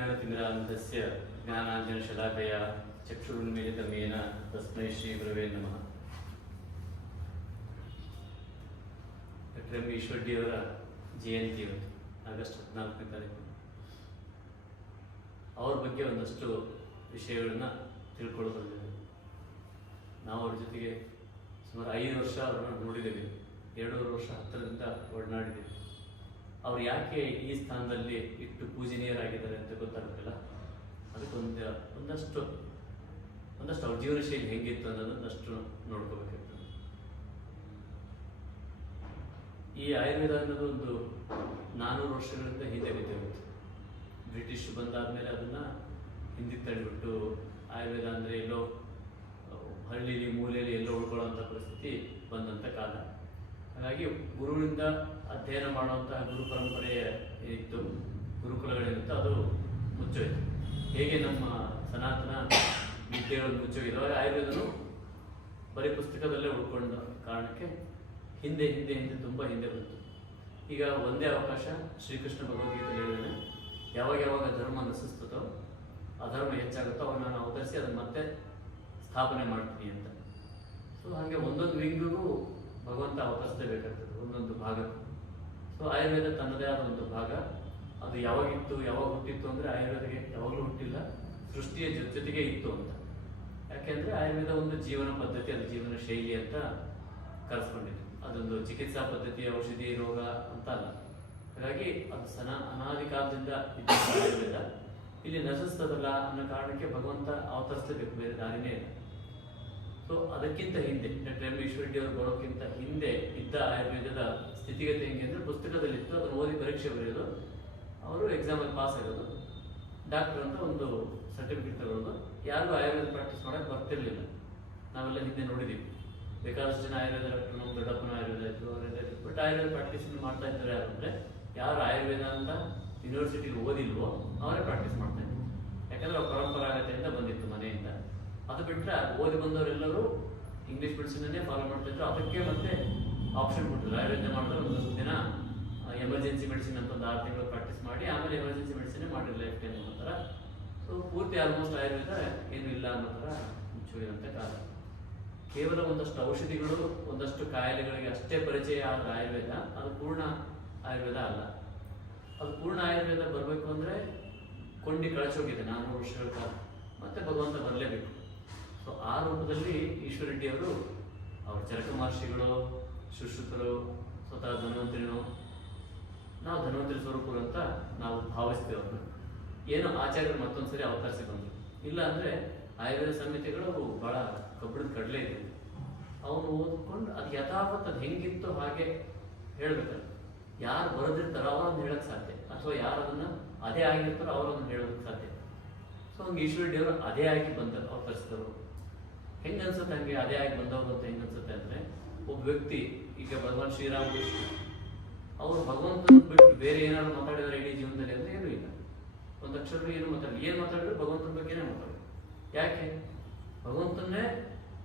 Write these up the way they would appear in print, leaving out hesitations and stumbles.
अज्ञानतिमिरान्धस्य ज्ञानाञ्जनशलाकया चक्षुरुन्मीलितं येन तस्मै श्रीगुरवे नमः. ಡಾಕ್ಟರ್ ಎಂ ಈಶ್ವರ್ಡಿಯವರ ಜಯಂತಿ ಇವತ್ತು ಆಗಸ್ಟ್ 14ನೇ ತಾರೀಕು. ಅವ್ರ ಬಗ್ಗೆ ಒಂದಷ್ಟು ವಿಷಯಗಳನ್ನ ತಿಳ್ಕೊಳ್ಳೋದಿದೆ. ನಾವು ಅವ್ರ ಜೊತೆಗೆ ಸುಮಾರು 5 ವರ್ಷ ಅವ್ರನ್ನ ನೋಡಿದ್ದೀವಿ, 2.5 ವರ್ಷ ಹತ್ತಿರದಿಂದ ಒಡನಾಡಿದ್ದೀವಿ. ಅವ್ರು ಯಾಕೆ ಈ ಸ್ಥಾನದಲ್ಲಿ ಇಟ್ಟು ಪೂಜನೀಯರಾಗಿದ್ದಾರೆ ಅಂತ ಗೊತ್ತಾಗುತ್ತಿಲ್ಲ. ಅದಕ್ಕೆ ಒಂದಷ್ಟು ಅವ್ರ ಜೀವನ ಶೈಲಿ ಹೆಂಗಿತ್ತು ಅನ್ನೋದನ್ನಷ್ಟು ನೋಡ್ಕೋಬೇಕಾಗ್ತದೆ. ಈ ಆಯುರ್ವೇದ ಅನ್ನೋದು ಒಂದು 400 ವರ್ಷಗಳಿಂದ ಹಿಂದೆ ಬಿದ್ದೋಗಿತ್ತು. ಬ್ರಿಟಿಷ್ ಬಂದಾದ್ಮೇಲೆ ಅದನ್ನ ಹಿಂದಿಗೆ ತಳ್ಳಿಬಿಟ್ಟು ಆಯುರ್ವೇದ ಅಂದರೆ ಎಲ್ಲೋ ಹಳ್ಳಿಲಿ ಮೂಲೆಯಲ್ಲಿ ಎಲ್ಲೋ ಉಳ್ಕೊಳ್ಳೋಂಥ ಪರಿಸ್ಥಿತಿ ಬಂದಂಥ ಕಾಲ. ಹಾಗಾಗಿ ಗುರುವಿನಿಂದ ಅಧ್ಯಯನ ಮಾಡುವಂತಹ ಗುರು ಪರಂಪರೆ ಇತ್ತು, ಗುರುಕುಲಗಳೇನಿತ್ತು, ಅದು ಮುಚ್ಚೋಯ್ತು. ಹೇಗೆ ನಮ್ಮ ಸನಾತನ ವಿದ್ಯೆಗಳು ಮುಚ್ಚೋಗಿದ್ದಾವೆ, ಆಯುರ್ವೇದನು ಬರೀ ಪುಸ್ತಕದಲ್ಲೇ ಉಳ್ಕೊಂಡ ಕಾರಣಕ್ಕೆ ಹಿಂದೆ ತುಂಬ ಹಿಂದೆ ಬಂತು. ಈಗ ಒಂದೇ ಅವಕಾಶ, ಶ್ರೀಕೃಷ್ಣ ಭಗವದ್ಗೀತೆ ಹೇಳಿದ್ದಾನೆ, ಯಾವಾಗ ಧರ್ಮ ನಶಿಸ್ತದೋ ಅಧರ್ಮ ಹೆಚ್ಚಾಗುತ್ತೋ ಅವಾಗ ನಾನು ಅವತರಿಸಿ ಅದನ್ನು ಮತ್ತೆ ಸ್ಥಾಪನೆ ಮಾಡ್ತೀನಿ ಅಂತ. ಸೊ ಹಾಗೆ ಒಂದೊಂದು ವಿಂಗಿಗೂ ಭಗವಂತ ಅವತರಿಸಲೇಬೇಕಾಗ್ತದೆ, ಒಂದೊಂದು ಭಾಗಕ್ಕೂ. ಸೊ ಆಯುರ್ವೇದ ತನ್ನದೇ ಆದ ಒಂದು ಭಾಗ. ಅದು ಯಾವಾಗ ಹುಟ್ಟಿತ್ತು ಅಂದರೆ ಆಯುರ್ವೇದಕ್ಕೆ ಯಾವಾಗಲೂ ಹುಟ್ಟಿಲ್ಲ, ಸೃಷ್ಟಿಯ ಜೊತೆಗೆ ಇತ್ತು ಅಂತ. ಯಾಕೆಂದರೆ ಆಯುರ್ವೇದ ಒಂದು ಜೀವನ ಪದ್ಧತಿ, ಅದು ಜೀವನ ಶೈಲಿ ಅಂತ ಕರೆಸ್ಕೊಂಡಿತ್ತು. ಅದೊಂದು ಚಿಕಿತ್ಸಾ ಪದ್ಧತಿ, ಔಷಧಿ, ರೋಗ ಅಂತ ಅಲ್ಲ. ಹಾಗಾಗಿ ಅದು ಅನಾದಿ ಕಾಲದಿಂದ ಇದ್ದ ಆಯುರ್ವೇದ ಇಲ್ಲಿ ನಶಿಸ್ತದಲ್ಲ ಅನ್ನೋ ಕಾರಣಕ್ಕೆ ಭಗವಂತ ಅವತರಿಸಲೇಬೇಕು, ಬೇರೆ ದಾರಿನೇ ಇಲ್ಲ. ಸೊ ಅದಕ್ಕಿಂತ ಹಿಂದೆ ಡಾಕ್ಟರ್ ಎಂ ಈಶ್ವರ್ಡಿ ಅವರು ಬರೋಕ್ಕಿಂತ ಹಿಂದೆ ಇದ್ದ ಆಯುರ್ವೇದದ ಸ್ಥಿತಿಗತಿ ಹೆಂಗೆ ಅಂದರೆ ಪುಸ್ತಕದಲ್ಲಿತ್ತು, ಅದನ್ನು ಓದಿ ಪರೀಕ್ಷೆ ಬರೆಯೋದು, ಅವರು ಎಕ್ಸಾಮಲ್ಲಿ ಪಾಸ್ ಆಗೋದು, ಡಾಕ್ಟರ್ ಅಂತ ಒಂದು ಸರ್ಟಿಫಿಕೇಟ್ ತಗೊಳ್ಳೋದು. ಯಾರಿಗೂ ಆಯುರ್ವೇದ ಪ್ರಾಕ್ಟೀಸ್ ಮಾಡೋಕ್ಕೆ ಬರ್ತಿರ್ಲಿಲ್ಲ. ನಾವೆಲ್ಲ ಹಿಂದೆ ನೋಡಿದ್ದೀವಿ, ಬೇಕಾದಷ್ಟು ಜನ ಆಯುರ್ವೇದ ಡಾಕ್ಟರ್, ನಮ್ಮ ದೊಡ್ಡಪ್ಪನ ಆಯುರ್ವೇದ ಇತ್ತು, ಅವರೆಲ್ಲ ಇತ್ತು. ಬಟ್ ಆಯುರ್ವೇದ ಪ್ರಾಕ್ಟೀಸ್ ಮಾಡ್ತಾ ಇದ್ದಾರೆ ಯಾರು ಅಂದರೆ ಯಾರು ಆಯುರ್ವೇದ ಅಂತ ಯೂನಿವರ್ಸಿಟಿಲಿ ಓದಿಲ್ವೋ ಅವರೇ ಪ್ರಾಕ್ಟೀಸ್ ಮಾಡ್ತಾ ಇದ್ರು. ಯಾಕಂದ್ರೆ ಅವ್ರ ಪರಂಪರಾಗತೆಯಿಂದ ಬಂದಿತ್ತು ಮನೆಯಿಂದ. ಅದು ಬಿಟ್ಟರೆ ಓದಿ ಬಂದವರೆಲ್ಲರೂ ಇಂಗ್ಲೀಷ್ ಮೆಡಿಸಿನ್ನೇ ಫಾಲೋ ಮಾಡ್ತಾ ಇದ್ರು. ಅದಕ್ಕೆ ಮತ್ತೆ ಆಪ್ಷನ್ ಕೊಟ್ಟಿದ್ರು, ಆಯುರ್ವೇದ ಮಾಡಿದ್ರೆ ಒಂದಷ್ಟು ದಿನ ಎಮರ್ಜೆನ್ಸಿ ಮೆಡಿಸಿನ್ ಅಂತ ಒಂದು 6 ತಿಂಗಳು ಪ್ರಾಕ್ಟೀಸ್ ಮಾಡಿ ಆಮೇಲೆ ಎಮರ್ಜೆನ್ಸಿ ಮೆಡಿಸಿನ್ ಮಾಡಿರಿ ಲೈಫ್ ಟೈಮ್ ಅನ್ನೋ ಥರ. ಸೊ ಪೂರ್ತಿ ಆಲ್ಮೋಸ್ಟ್ ಆಯುರ್ವೇದ ಏನೂ ಇಲ್ಲ ಅನ್ನೋ ಥರ ಮುಚ್ಚುವಂಥ ಕಾಲ. ಕೇವಲ ಒಂದಷ್ಟು ಔಷಧಿಗಳು, ಒಂದಷ್ಟು ಕಾಯಿಲೆಗಳಿಗೆ ಅಷ್ಟೇ ಪರಿಚಯ ಆದ ಆಯುರ್ವೇದ ಅದು ಪೂರ್ಣ ಆಯುರ್ವೇದ ಅಲ್ಲ. ಅದು ಪೂರ್ಣ ಆಯುರ್ವೇದ ಬರಬೇಕು ಅಂದರೆ ಕೊಂಡಿ ಕಳಚೋಗಿದೆ 400 ವರ್ಷಗಳ ಕಾಲ. ಮತ್ತೆ ಭಗವಂತ ಬರಲೇಬೇಕು. ಸೊ ಆ ರೂಪದಲ್ಲಿ ಈಶ್ವರಡ್ಡಿ ಅವರು, ಅವ್ರ ಚರಕ ಮಹರ್ಷಿಗಳು, ಸುಶ್ರುತರು, ಸ್ವತಃ ಧನ್ವಂತರಿನೋ, ನಾವು ಧನ್ವಂತರಿ ಸ್ವರೂಪರು ಅಂತ ನಾವು ಭಾವಿಸ್ತೇವೆ ಅವ್ರನ್ನ. ಏನೋ ಆಚಾರ್ಯರು ಮತ್ತೊಂದ್ಸರಿ ಅವತರಿಸಿ ಬಂದರು. ಇಲ್ಲ ಅಂದರೆ ಆಯುರ್ವೇದ ಸಂಹಿತೆಗಳು ಅವು ಭಾಳ ಕಬ್ಬಿಣದ ಕಡಲೆ ಇದೆ. ಅವನು ಓದ್ಕೊಂಡು ಅದು ಯಥಾವತ್ ಅದು ಹೆಂಗಿತ್ತು ಹಾಗೆ ಹೇಳ್ಬೇಕಲ್ಲ. ಯಾರು ಬರೆದಿರ್ತಾರೋ ಅವರನ್ನು ಹೇಳಕ್ಕೆ ಸಾಧ್ಯ, ಅಥವಾ ಯಾರು ಅದನ್ನು ಅದೇ ಆಗಿರ್ತಾರೋ ಅವರನ್ನು ಹೇಳೋದಕ್ಕೆ ಸಾಧ್ಯ. ಸೊ ಹಂಗೆ ಈಶ್ವರಡ್ಡಿ ಅವರು ಅದೇ ಆಗಿ ಬಂದರು, ಅವತರಿಸಿದವರು. ಹೆಂಗೆ ಅನ್ಸುತ್ತೆ ಹಂಗೆ ಅದೇ ಆಗಿ ಬಂದವರು ಅಂತ ಹೆಂಗೆ ಅನ್ಸುತ್ತೆ ಅಂದರೆ, ಒಬ್ಬ ವ್ಯಕ್ತಿ, ಈಗ ಭಗವಾನ್ ಶ್ರೀರಾಮಕೃಷ್ಣ ಅವರು ಭಗವಂತನ ಬಿಟ್ಟು ಬೇರೆ ಏನಾದ್ರು ಮಾತಾಡಿದ್ರೆ ಇಡೀ ಜೀವನದಲ್ಲಿ ಅಂದರೆ ಏನೂ ಇಲ್ಲ. ಒಂದು ಅಕ್ಷರ ಏನು ಮಾತಾಡಿದ್ರು ಭಗವಂತನ ಬಗ್ಗೆನೇ ಮಾತಾಡೋದು. ಯಾಕೆ? ಭಗವಂತನ್ನೇ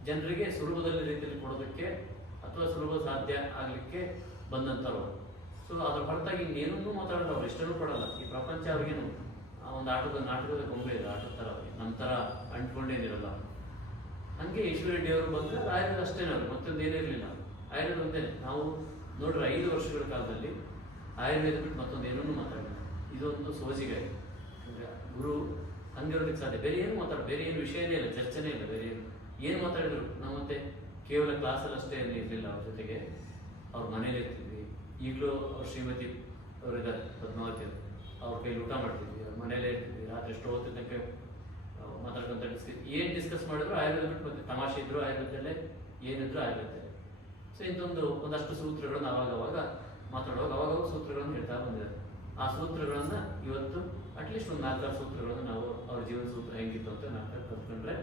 ಜನರಿಗೆ ಸುಲಭದಲ್ಲಿ ರೀತಿಯಲ್ಲಿ ಕೊಡೋದಕ್ಕೆ ಅಥವಾ ಸುಲಭ ಸಾಧ್ಯ ಆಗಲಿಕ್ಕೆ ಬಂದಂಥವ್ರು. ಸೊ ಅದ್ರ ಹೊರತಾಗಿ ಇನ್ನೇನೂ ಮಾತಾಡೋದು, ಅವ್ರು ಇಷ್ಟನೂ ಪಡೋಲ್ಲ. ಈ ಪ್ರಪಂಚ ಅವ್ರಿಗೇನು ಒಂದು ನಾಟಕದ ಗೊಂಬೆ ಇದೆ, ಆಟದ ಥರ ನಮ್ಮ ಥರ ಅಂಟ್ಕೊಂಡೇನಿರಲ್ಲ. ಹಂಗೆ ಈಶ್ವರಡ್ಡಿ ಅವರು ಬಂದರೆ ಆಯುರ್ವೇದ ಅಷ್ಟೇನೆ, ಅವ್ರು ಮತ್ತೊಂದು ಏನೂ ಇರಲಿಲ್ಲ. ಆಯುರ್ವೇದ ಒಂದೇ. ನಾವು ನೋಡ್ರೆ 5 ವರ್ಷಗಳ ಕಾಲದಲ್ಲಿ ಆಯುರ್ವೇದ ಬಿಟ್ಟು ಮತ್ತೊಂದು ಏನೂ ಮಾತಾಡಿಲ್ಲ. ಇದೊಂದು ಸೋಜಿಗೆ. ಗುರು ಹಂಗಿರೋದಕ್ಕೆ ಸಾಧ್ಯ. ಬೇರೆ ಏನು ಬೇರೆ ಏನು ವಿಷಯನೇ ಇಲ್ಲ, ಚರ್ಚೆನೇ ಇಲ್ಲ, ಬೇರೆ ಏನು ಮಾತಾಡಿದ್ರು. ನಾವು ಮತ್ತೆ ಕೇವಲ ಕ್ಲಾಸಲ್ಲಿ ಅಷ್ಟೇ ಇರಲಿಲ್ಲ, ಅವ್ರ ಜೊತೆಗೆ ಅವ್ರ ಮನೇಲಿ ಇರ್ತಿದ್ವಿ. ಈಗಲೂ ಅವ್ರ ಶ್ರೀಮತಿ ಅವರಿದ್ದಾರೆ, ಪದ್ಮಾವತಿ, ಅವ್ರ ಕೈಲಿ ಊಟ ಮಾಡ್ತಿದ್ವಿ, ಅವ್ರ ಮನೇಲೇ ಇರ್ತಿದ್ವಿ. ರಾತ್ರಿ ಎಷ್ಟೋ ಹೊತ್ತಿದ್ದಕ್ಕೆ ಮಾತಾಡ್ಕೊಂತ ಏನು ಡಿಸ್ಕಸ್ ಮಾಡಿದ್ರು ಆಯುರ್ವೇದ ಬಿಟ್ಟು, ಮತ್ತೆ ತಮಾಷೆ ಇದ್ರು ಆಯುರ್ವೇದದಲ್ಲೇ, ಏನಿದ್ರು ಆಯುರ್ವೇದ. ಸೊ ಒಂದಷ್ಟು ಸೂತ್ರಗಳನ್ನು ಅವಾಗ ಮಾತಾಡುವಾಗ ಅವಾಗ ಸೂತ್ರಗಳನ್ನು ಹೇಳ್ತಾ ಬಂದಿದ್ದಾರೆ. ಆ ಸೂತ್ರಗಳನ್ನು ಇವತ್ತು ಅಟ್ಲೀಸ್ಟ್ ಒಂದು 4 ಸೂತ್ರಗಳನ್ನು ನಾವು ಅವ್ರ ಜೀವನ ಸೂತ್ರ ಹೆಂಗಿತ್ತು ಅಂತ 4 ಕಲ್ತ್ಕೊಂಡ್ರೆ,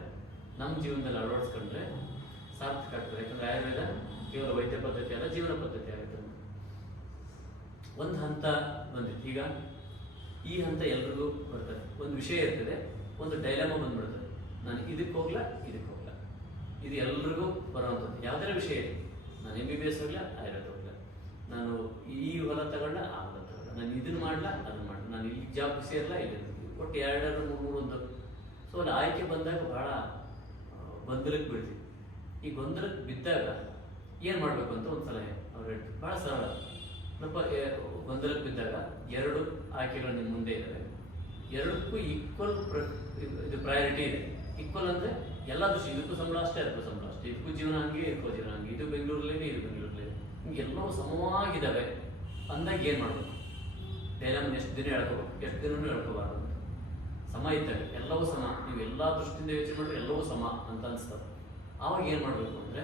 ನಮ್ಮ ಜೀವನದಲ್ಲಿ ಅಳವಡಿಸ್ಕೊಂಡ್ರೆ ಸಾರ್ಥಕ ಆಗ್ತದೆ. ಯಾಕಂದ್ರೆ ಆಯುರ್ವೇದ ಕೇವಲ ವೈದ್ಯ ಪದ್ಧತಿ ಅಲ್ಲ, ಜೀವನ ಪದ್ಧತಿ ಆಗುತ್ತೆ. ಒಂದು ಹಂತ ಬಂದಿತ್ತು. ಈಗ ಈ ಹಂತ ಎಲ್ರಿಗೂ ಬರ್ತದೆ. ಒಂದು ವಿಷಯ ಇರ್ತದೆ, ಒಂದು ಡೈಲಾಮ ಬಂದ್ಬಿಡ್ತದೆ, ನಾನು ಇದಕ್ಕೆ ಹೋಗ್ಲಾ. ಇದು ಎಲ್ರಿಗೂ ಬರೋವಂಥದ್ದು. ಯಾವುದೇ ವಿಷಯ ಇದೆ, ನಾನು MBBS ಹೋಗ್ಲಾ, ಆಯುರ್ವೇದ ಹೋಗ್ಲಾ, ನಾನು ಈ ಹೊಲ ತಗೊಳ್ಳ, ಆ ಹೊಲ ತಗೊಳ್ಳ, ನಾನು ಇದನ್ನು ಮಾಡ್ಲಾ, ಅದನ್ನು ಮಾಡಲ, ನಾನು ಇಲ್ಲಿ ಜಾಬ್ ಸೇರಲ್ಲ, ಇಲ್ಲಿ ಒಟ್ಟು 2-3 ಒಂದು. ಸೊ ಅಲ್ಲಿ ಆಯ್ಕೆ ಬಂದಾಗ ಬಹಳ ಗೊಂದಲಕ್ಕೆ ಬೀಳ್ತೀವಿ. ಈ ಗೊಂದಲಕ್ಕೆ ಬಿದ್ದಾಗ ಏನು ಮಾಡಬೇಕು ಅಂತ ಒಂದು ಸಲಹೆ ಅವ್ರು ಹೇಳ್ತೀವಿ, ಭಾಳ ಸರಳ. ಸ್ವಲ್ಪ ಗೊಂದಲಕ್ಕೆ ಬಿದ್ದಾಗ 2 ಆಯ್ಕೆಗಳು ನಿಮ್ಮ ಮುಂದೆ ಇದ್ದಾವೆ, ಎರಡಕ್ಕೂ ಈಕ್ವಲ್ ಇದು ಪ್ರಯಾರಿಟಿ ಇದೆ. ಈಕ್ವಲ್ ಅಂದರೆ ಎಲ್ಲ ದೃಷ್ಟಿ, ಇದಕ್ಕೂ ಸಂಬಳ ಅಷ್ಟೇ, ಅದಕ್ಕೂ ಸಂಬಳ ಅಷ್ಟೇ, ಇದಕ್ಕೂ ಜೀವನ ಹಂಗೆ, ಇದಕ್ಕೂ ಜೀವನ ಹಂಗೆ, ಇದು ಬೆಂಗಳೂರಲ್ಲೇ, ಇದು ಬೆಂಗಳೂರಲ್ಲೇ, ನಿಮ್ಗೆ ಎಲ್ಲವೂ ಸಮವಾಗಿದ್ದಾವೆ ಅಂದಾಗ ಏನು ಮಾಡಬೇಕು? ಡೈಲಾಮ್ ಎಷ್ಟು ದಿನ ಹೇಳ್ಕೋಬೇಕು, ಎಷ್ಟು ದಿನವೂ ಹೇಳ್ಕೋಬಾರ್ದು ಅಂತ. ಸಮ ಇದ್ದಾಗ ಎಲ್ಲವೂ ಸಮ, ನೀವು ಎಲ್ಲ ದೃಷ್ಟಿಯಿಂದ ಯೋಚನೆ ಮಾಡಿದ್ರೆ ಎಲ್ಲವೂ ಸಮ ಅಂತ ಅನಿಸ್ತದೆ. ಆವಾಗ ಏನು ಮಾಡಬೇಕು ಅಂದರೆ,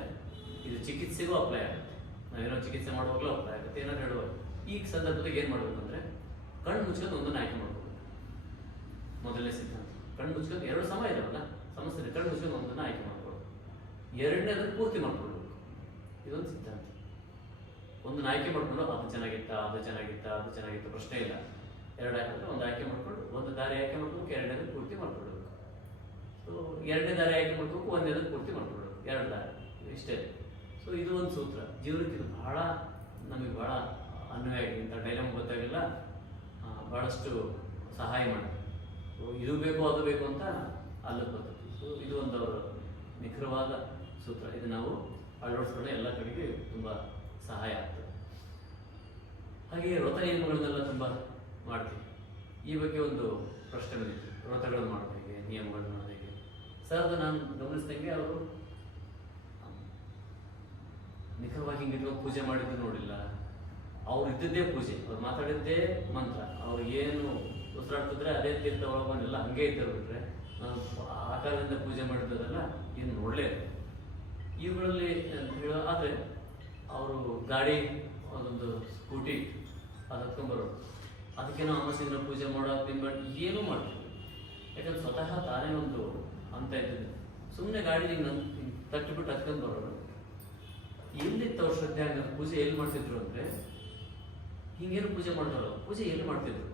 ಇದು ಚಿಕಿತ್ಸೆಗೂ ಅಪ್ಲೈ ಆಗುತ್ತೆ, ನಾವೇನೋ ಚಿಕಿತ್ಸೆ ಮಾಡುವಾಗಲೂ ಅಪ್ಲೈ ಆಗುತ್ತೆ, ಏನಾದ್ರು ಹೇಳುವಾಗ. ಈ ಸಂದರ್ಭದಾಗ ಏನು ಮಾಡಬೇಕು ಅಂದರೆ, ಕಣ್ಣು ಮುಚ್ಕೊಂಡು ಒಂದನ್ನು ಆಯ್ಕೆ ಮಾಡ್ಬೇಕು. ಮೊದಲನೇ ಸಿದ್ಧಾಂತ, ಕಣ್ಣು ಮುಚ್ಕೊಂಡು 2 ಸಮ ಇದಾವಲ್ಲ ಸಮಸ್ಯೆ, ಕಣ್ಣು ಮುಚ್ಕೊಂಡು ಒಂದನ್ನು ಆಯ್ಕೆ ಮಾಡ್ಕೊಳ್ಳೋದು. ಎರಡನೇದನ್ನು ಪೂರ್ತಿ ಮಾಡ್ಕೊಳ್ಬೇಕು. ಇದೊಂದು ಸಿದ್ಧಾಂತ. ಒಂದನ್ನು ಆಯ್ಕೆ ಮಾಡ್ಕೊಂಡು ಅದು ಚೆನ್ನಾಗಿತ್ತ, ಅದು ಚೆನ್ನಾಗಿತ್ತ, ಅದು ಚೆನ್ನಾಗಿತ್ತ, ಪ್ರಶ್ನೆ ಇಲ್ಲ. 2 ಆಯ್ಕೆ, ಒಂದು ಆಯ್ಕೆ ಮಾಡ್ಕೊಂಡು ಒಂದು ದಾರಿ ಆಯ್ಕೆ ಮಾಡ್ಬೇಕು, ಎರಡನೇದನ್ನು ಪೂರ್ತಿ ಮಾಡ್ಕೊಳ್ಬೇಕು. ಸೊ 2ನೇ ದಾರಿ ಆಯ್ಕೆ ಮಾಡ್ಬೇಕು, ಒಂದನೇದನ್ನು ಪೂರ್ತಿ ಮಾಡ್ಕೊಳ್ಬೇಕು, 2 ದಾರಿ, ಇಷ್ಟೇ. ಸೊ ಇದು ಒಂದು ಸೂತ್ರ. ಜೀವನಕ್ಕೆ ಇದು ಬಹಳ ನಮಗೆ ಬಹಳ ಅನ್ವಯ ಆಗಿದೆ. ಇಂಥ ಡೈಲಾಮ್ ಗೊತ್ತಾಗಿಲ್ಲ, ಭಾಳಷ್ಟು ಸಹಾಯ ಮಾಡಿ. ಸೊ ಇದು ಬೇಕು ಅದು ಬೇಕು ಅಂತ ಅಲ್ಲಕ್ಕೆ ಬರ್ತದೆ. ಸೊ ಇದು ಒಂದು ಅವರ ನಿಖರವಾದ ಸೂತ್ರ. ಇದು ನಾವು ಅಳವಡಿಸ್ಕೊಂಡ್ರೆ ಎಲ್ಲ ಕಡೆಗೆ ತುಂಬ ಸಹಾಯ ಆಗ್ತದೆ. ಹಾಗೆಯೇ ವ್ರತ ನಿಯಮಗಳನ್ನೆಲ್ಲ ತುಂಬ ಮಾಡ್ತೀವಿ. ಈ ಬಗ್ಗೆ ಒಂದು ಪ್ರಶ್ನೆ ಬಂದಿತ್ತು, ವ್ರತಗಳನ್ನು ಮಾಡೋದು ಹೇಗೆ, ನಿಯಮಗಳನ್ನು ಮಾಡೋದು ಹೇಗೆ. ಸರ್ ಅದು ನಾನು ಗಮನಿಸಿದಂಗೆ ಅವರು ನಿಖರವಾಗಿ ಹಿಂಗೆ ಪೂಜೆ ಮಾಡಿದ್ದು ನೋಡಿಲ್ಲ. ಅವ್ರು ಇದ್ದದ್ದೇ ಪೂಜೆ, ಅವ್ರು ಮಾತಾಡಿದ್ದೇ ಮಂತ್ರ, ಅವ್ರು ಏನು ಉಸಿರಾಡ್ತಿದ್ರೆ ಅದೇ ತೀರ್ಥ ಒಳಗೊಂಡೆಲ್ಲ ಹಂಗೆ ಇದ್ದರು ಬಿಟ್ರೆ ನಾವು ಆಕಾರದಿಂದ ಪೂಜೆ ಮಾಡಿದ್ದರೆಲ್ಲ ಏನು ನೋಡಲೇದು. ಇವುಗಳಲ್ಲಿ ಹೇಳೋ ಆದರೆ ಅವರು ಗಾಡಿ ಅದೊಂದು ಸ್ಕೂಟಿ ಅದು ಹತ್ಕೊಂಡ್ಬರೋರು, ಅದಕ್ಕೇನೋ ಅಮಾವಾಸ್ಯೆನ ಪೂಜೆ ಮಾಡೋದ್ರಿಂದ ಏನೂ ಮಾಡ್ತೀವಿ. ಯಾಕಂದ್ರೆ ಸ್ವತಃ ತಾನೇ ಒಂದು ಅಂತ ಇದ್ದಿದ್ದು, ಸುಮ್ಮನೆ ಗಾಡಿ ತಟ್ಟಿಬಿಟ್ಟು ಹತ್ಕೊಂಡು ಬರೋರು. ಎಲ್ಲಿತ್ತು ಅವ್ರ ಶ್ರದ್ಧೆ ಹಂಗ? ಪೂಜೆ ಎಲ್ಲಿ ಮಾಡ್ತಿದ್ರು ಅಂದರೆ, ಹಿಂಗೇನು ಪೂಜೆ ಮಾಡ್ತಾರಲ್ಲ, ಪೂಜೆ ಎಲ್ಲಿ ಮಾಡ್ತಿದ್ರು?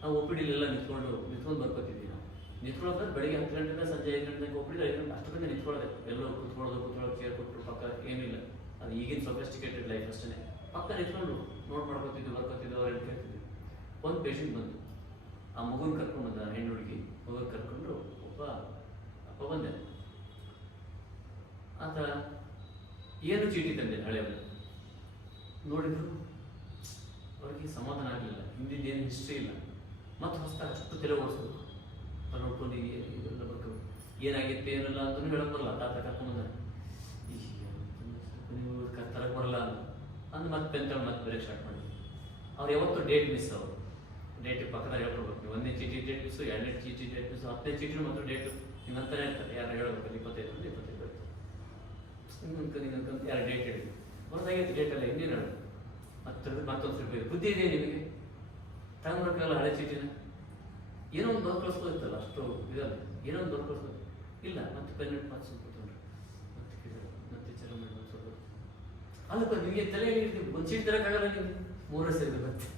ನಾವು ಒಪ್ಪಿಡಿಲೆಲ್ಲ ನಿಂತ್ಕೊಂಡು ಬರ್ಕೋತಿದ್ವಿ. ನಾವು ನಿಂತ್ಕೊಳ್ಳೋದ್ರೆ ಬೆಳಿಗ್ಗೆ 10 ಗಂಟೆಯಿಂದ ಸಂಜೆ 5 ಗಂಟೆಗೆ ಒಪ್ಪಿಡಿ 5 ಗಂಟೆ ಅಷ್ಟೊಂದು ನಿಂತ್ಕೊಳ್ಳೋದೆ. ಎಲ್ಲೋ ಕೂತ್ಕೊಳ್ಳೋದು ಚೇರ್ ಕೊಟ್ಟರು ಪಕ್ಕ ಏನಿಲ್ಲ. ಅದು ಈಗಿನ ಸೊಫಿಸ್ಟಿಕೇಟೆಡ್ ಲೈಫ್ ಅಷ್ಟೇ. ಪಕ್ಕ ನಿಂತ್ಕೊಂಡು ನೋಟ್ ಮಾಡ್ಕೋತಿದ್ವಿ, ಬರ್ಕೋತಿದ್ವಿ, ಅವ್ರು ಹೇಳ್ತಿರ್ತಿದ್ವಿ. ಒಂದು ಪೇಷಂಟ್ ಬಂದು ಆ ಮಗುನ ಕರ್ಕೊಂಡು ಬಂದ, ಹೆಣ್ಣು ಹುಡುಗಿ ಮಗುನ ಕರ್ಕೊಂಡು ಅಪ್ಪ ಬಂದೆ. ಆತ ಏನು ಚೀಟಿ ತಂದೆ ಹಳೆಯವರು ನೋಡಿದ್ರು, ಅವ್ರಿಗೆ ಸಮಾಧಾನ ಆಗಲಿಲ್ಲ. ಹಿಂದಿದ್ದು ಏನು ಹಿಸ್ಟ್ರಿ ಇಲ್ಲ, ಮತ್ತು ಹೊಸದಾಗಿ ಅಷ್ಟು ತಲೆ ಓಡಿಸ್ಬೇಕು. ಅವ್ರು ನೋಡ್ಕೊಂಡು ಇದೆಲ್ಲ ಬರ್ಕೋಬೇಕು, ಏನಾಗಿತ್ತು ಏನಿಲ್ಲ ಅಂತಲೂ ಹೇಳಕ್ ಬರಲ್ಲ. ತಾತ ಕರ್ಕೊಂಡ್ಬಂದ, ನೀವು ತರಕ್ಕೆ ಬರಲ್ಲ ಅಂದು ಮತ್ತೆ ಪೆಂತೇಳಿ ಮತ್ತೆ ಬರೀಕ್ ಸ್ಟಾರ್ಟ್ ಮಾಡಿ. ಅವ್ರು ಯಾವತ್ತು ಡೇಟ್ ಮಿಸ್, ಅವರು ಡೇಟ್ ಪಕ್ಕದಾಗ ಹೇಳ್ಕೊಡ್ಬೇಕು. ನೀವು 1ನೇ ಚೀಟಿ ಡೇಟ್ ಮಿಸ್ಸು, 2ನೇ ಚೀಟಿ ಡೇಟ್ ಮಿಸ್ಸು, 10ನೇ ಚೀಟಿ ಮತ್ತು ಡೇಟು ಹಿಂಗಂತಾನೆ ಹೇಳ್ತಾರೆ. ಯಾರು ಹೇಳ್ಬೇಕು 25 ಬರುತ್ತೆ, ಹಿಂಗಂತ 2 ಡೇಟ್ ಹೇಳಿ ಹೊರದಾಗೈತೆ ಡೇಟೆಲ್ಲ ಇನ್ನೇನು ಹೇಳೋದು. ಮತ್ತೊಂದು ಸ್ವಲ್ಪ ಬುದ್ಧಿ ಇದೆ ನಿಮಗೆ, ತಗೊಂಡ್ಬರಕ್ಕಲ್ಲ ಹಳೆ ಚೀಟಿನ. ಏನೋ ಒಂದು ದೊಡ್ಡ ಕಳಿಸ್ಬೋದಿತ್ತಲ್ಲ, ಅಷ್ಟು ಇದಲ್ಲ, ಏನೋ ಒಂದು ದೊಡ್ಡ ಕಳಿಸ್ಬೋದು ಇಲ್ಲ. ಮತ್ತೆ ಪೆನ್ನೆಟ್ ಮತ್ತೆ ಸ್ವಲ್ಪ ತೊಗೊಂಡ್ರು, ಮತ್ತೆ ಚರ ಮಾಡಿ ಸ್ವಲ್ಪ ಅಲ್ಲಪ್ಪ ನಿಮಗೆ ತಲೆಯಲ್ಲಿ ಇರ್ತೀವಿ. ಒಂದು ಚೀಟಿ ತರೋಕ್ಕಾಗಲ್ಲ ನಿಮಗೆ, 3 ಸೇರಿ ಮತ್ತೆ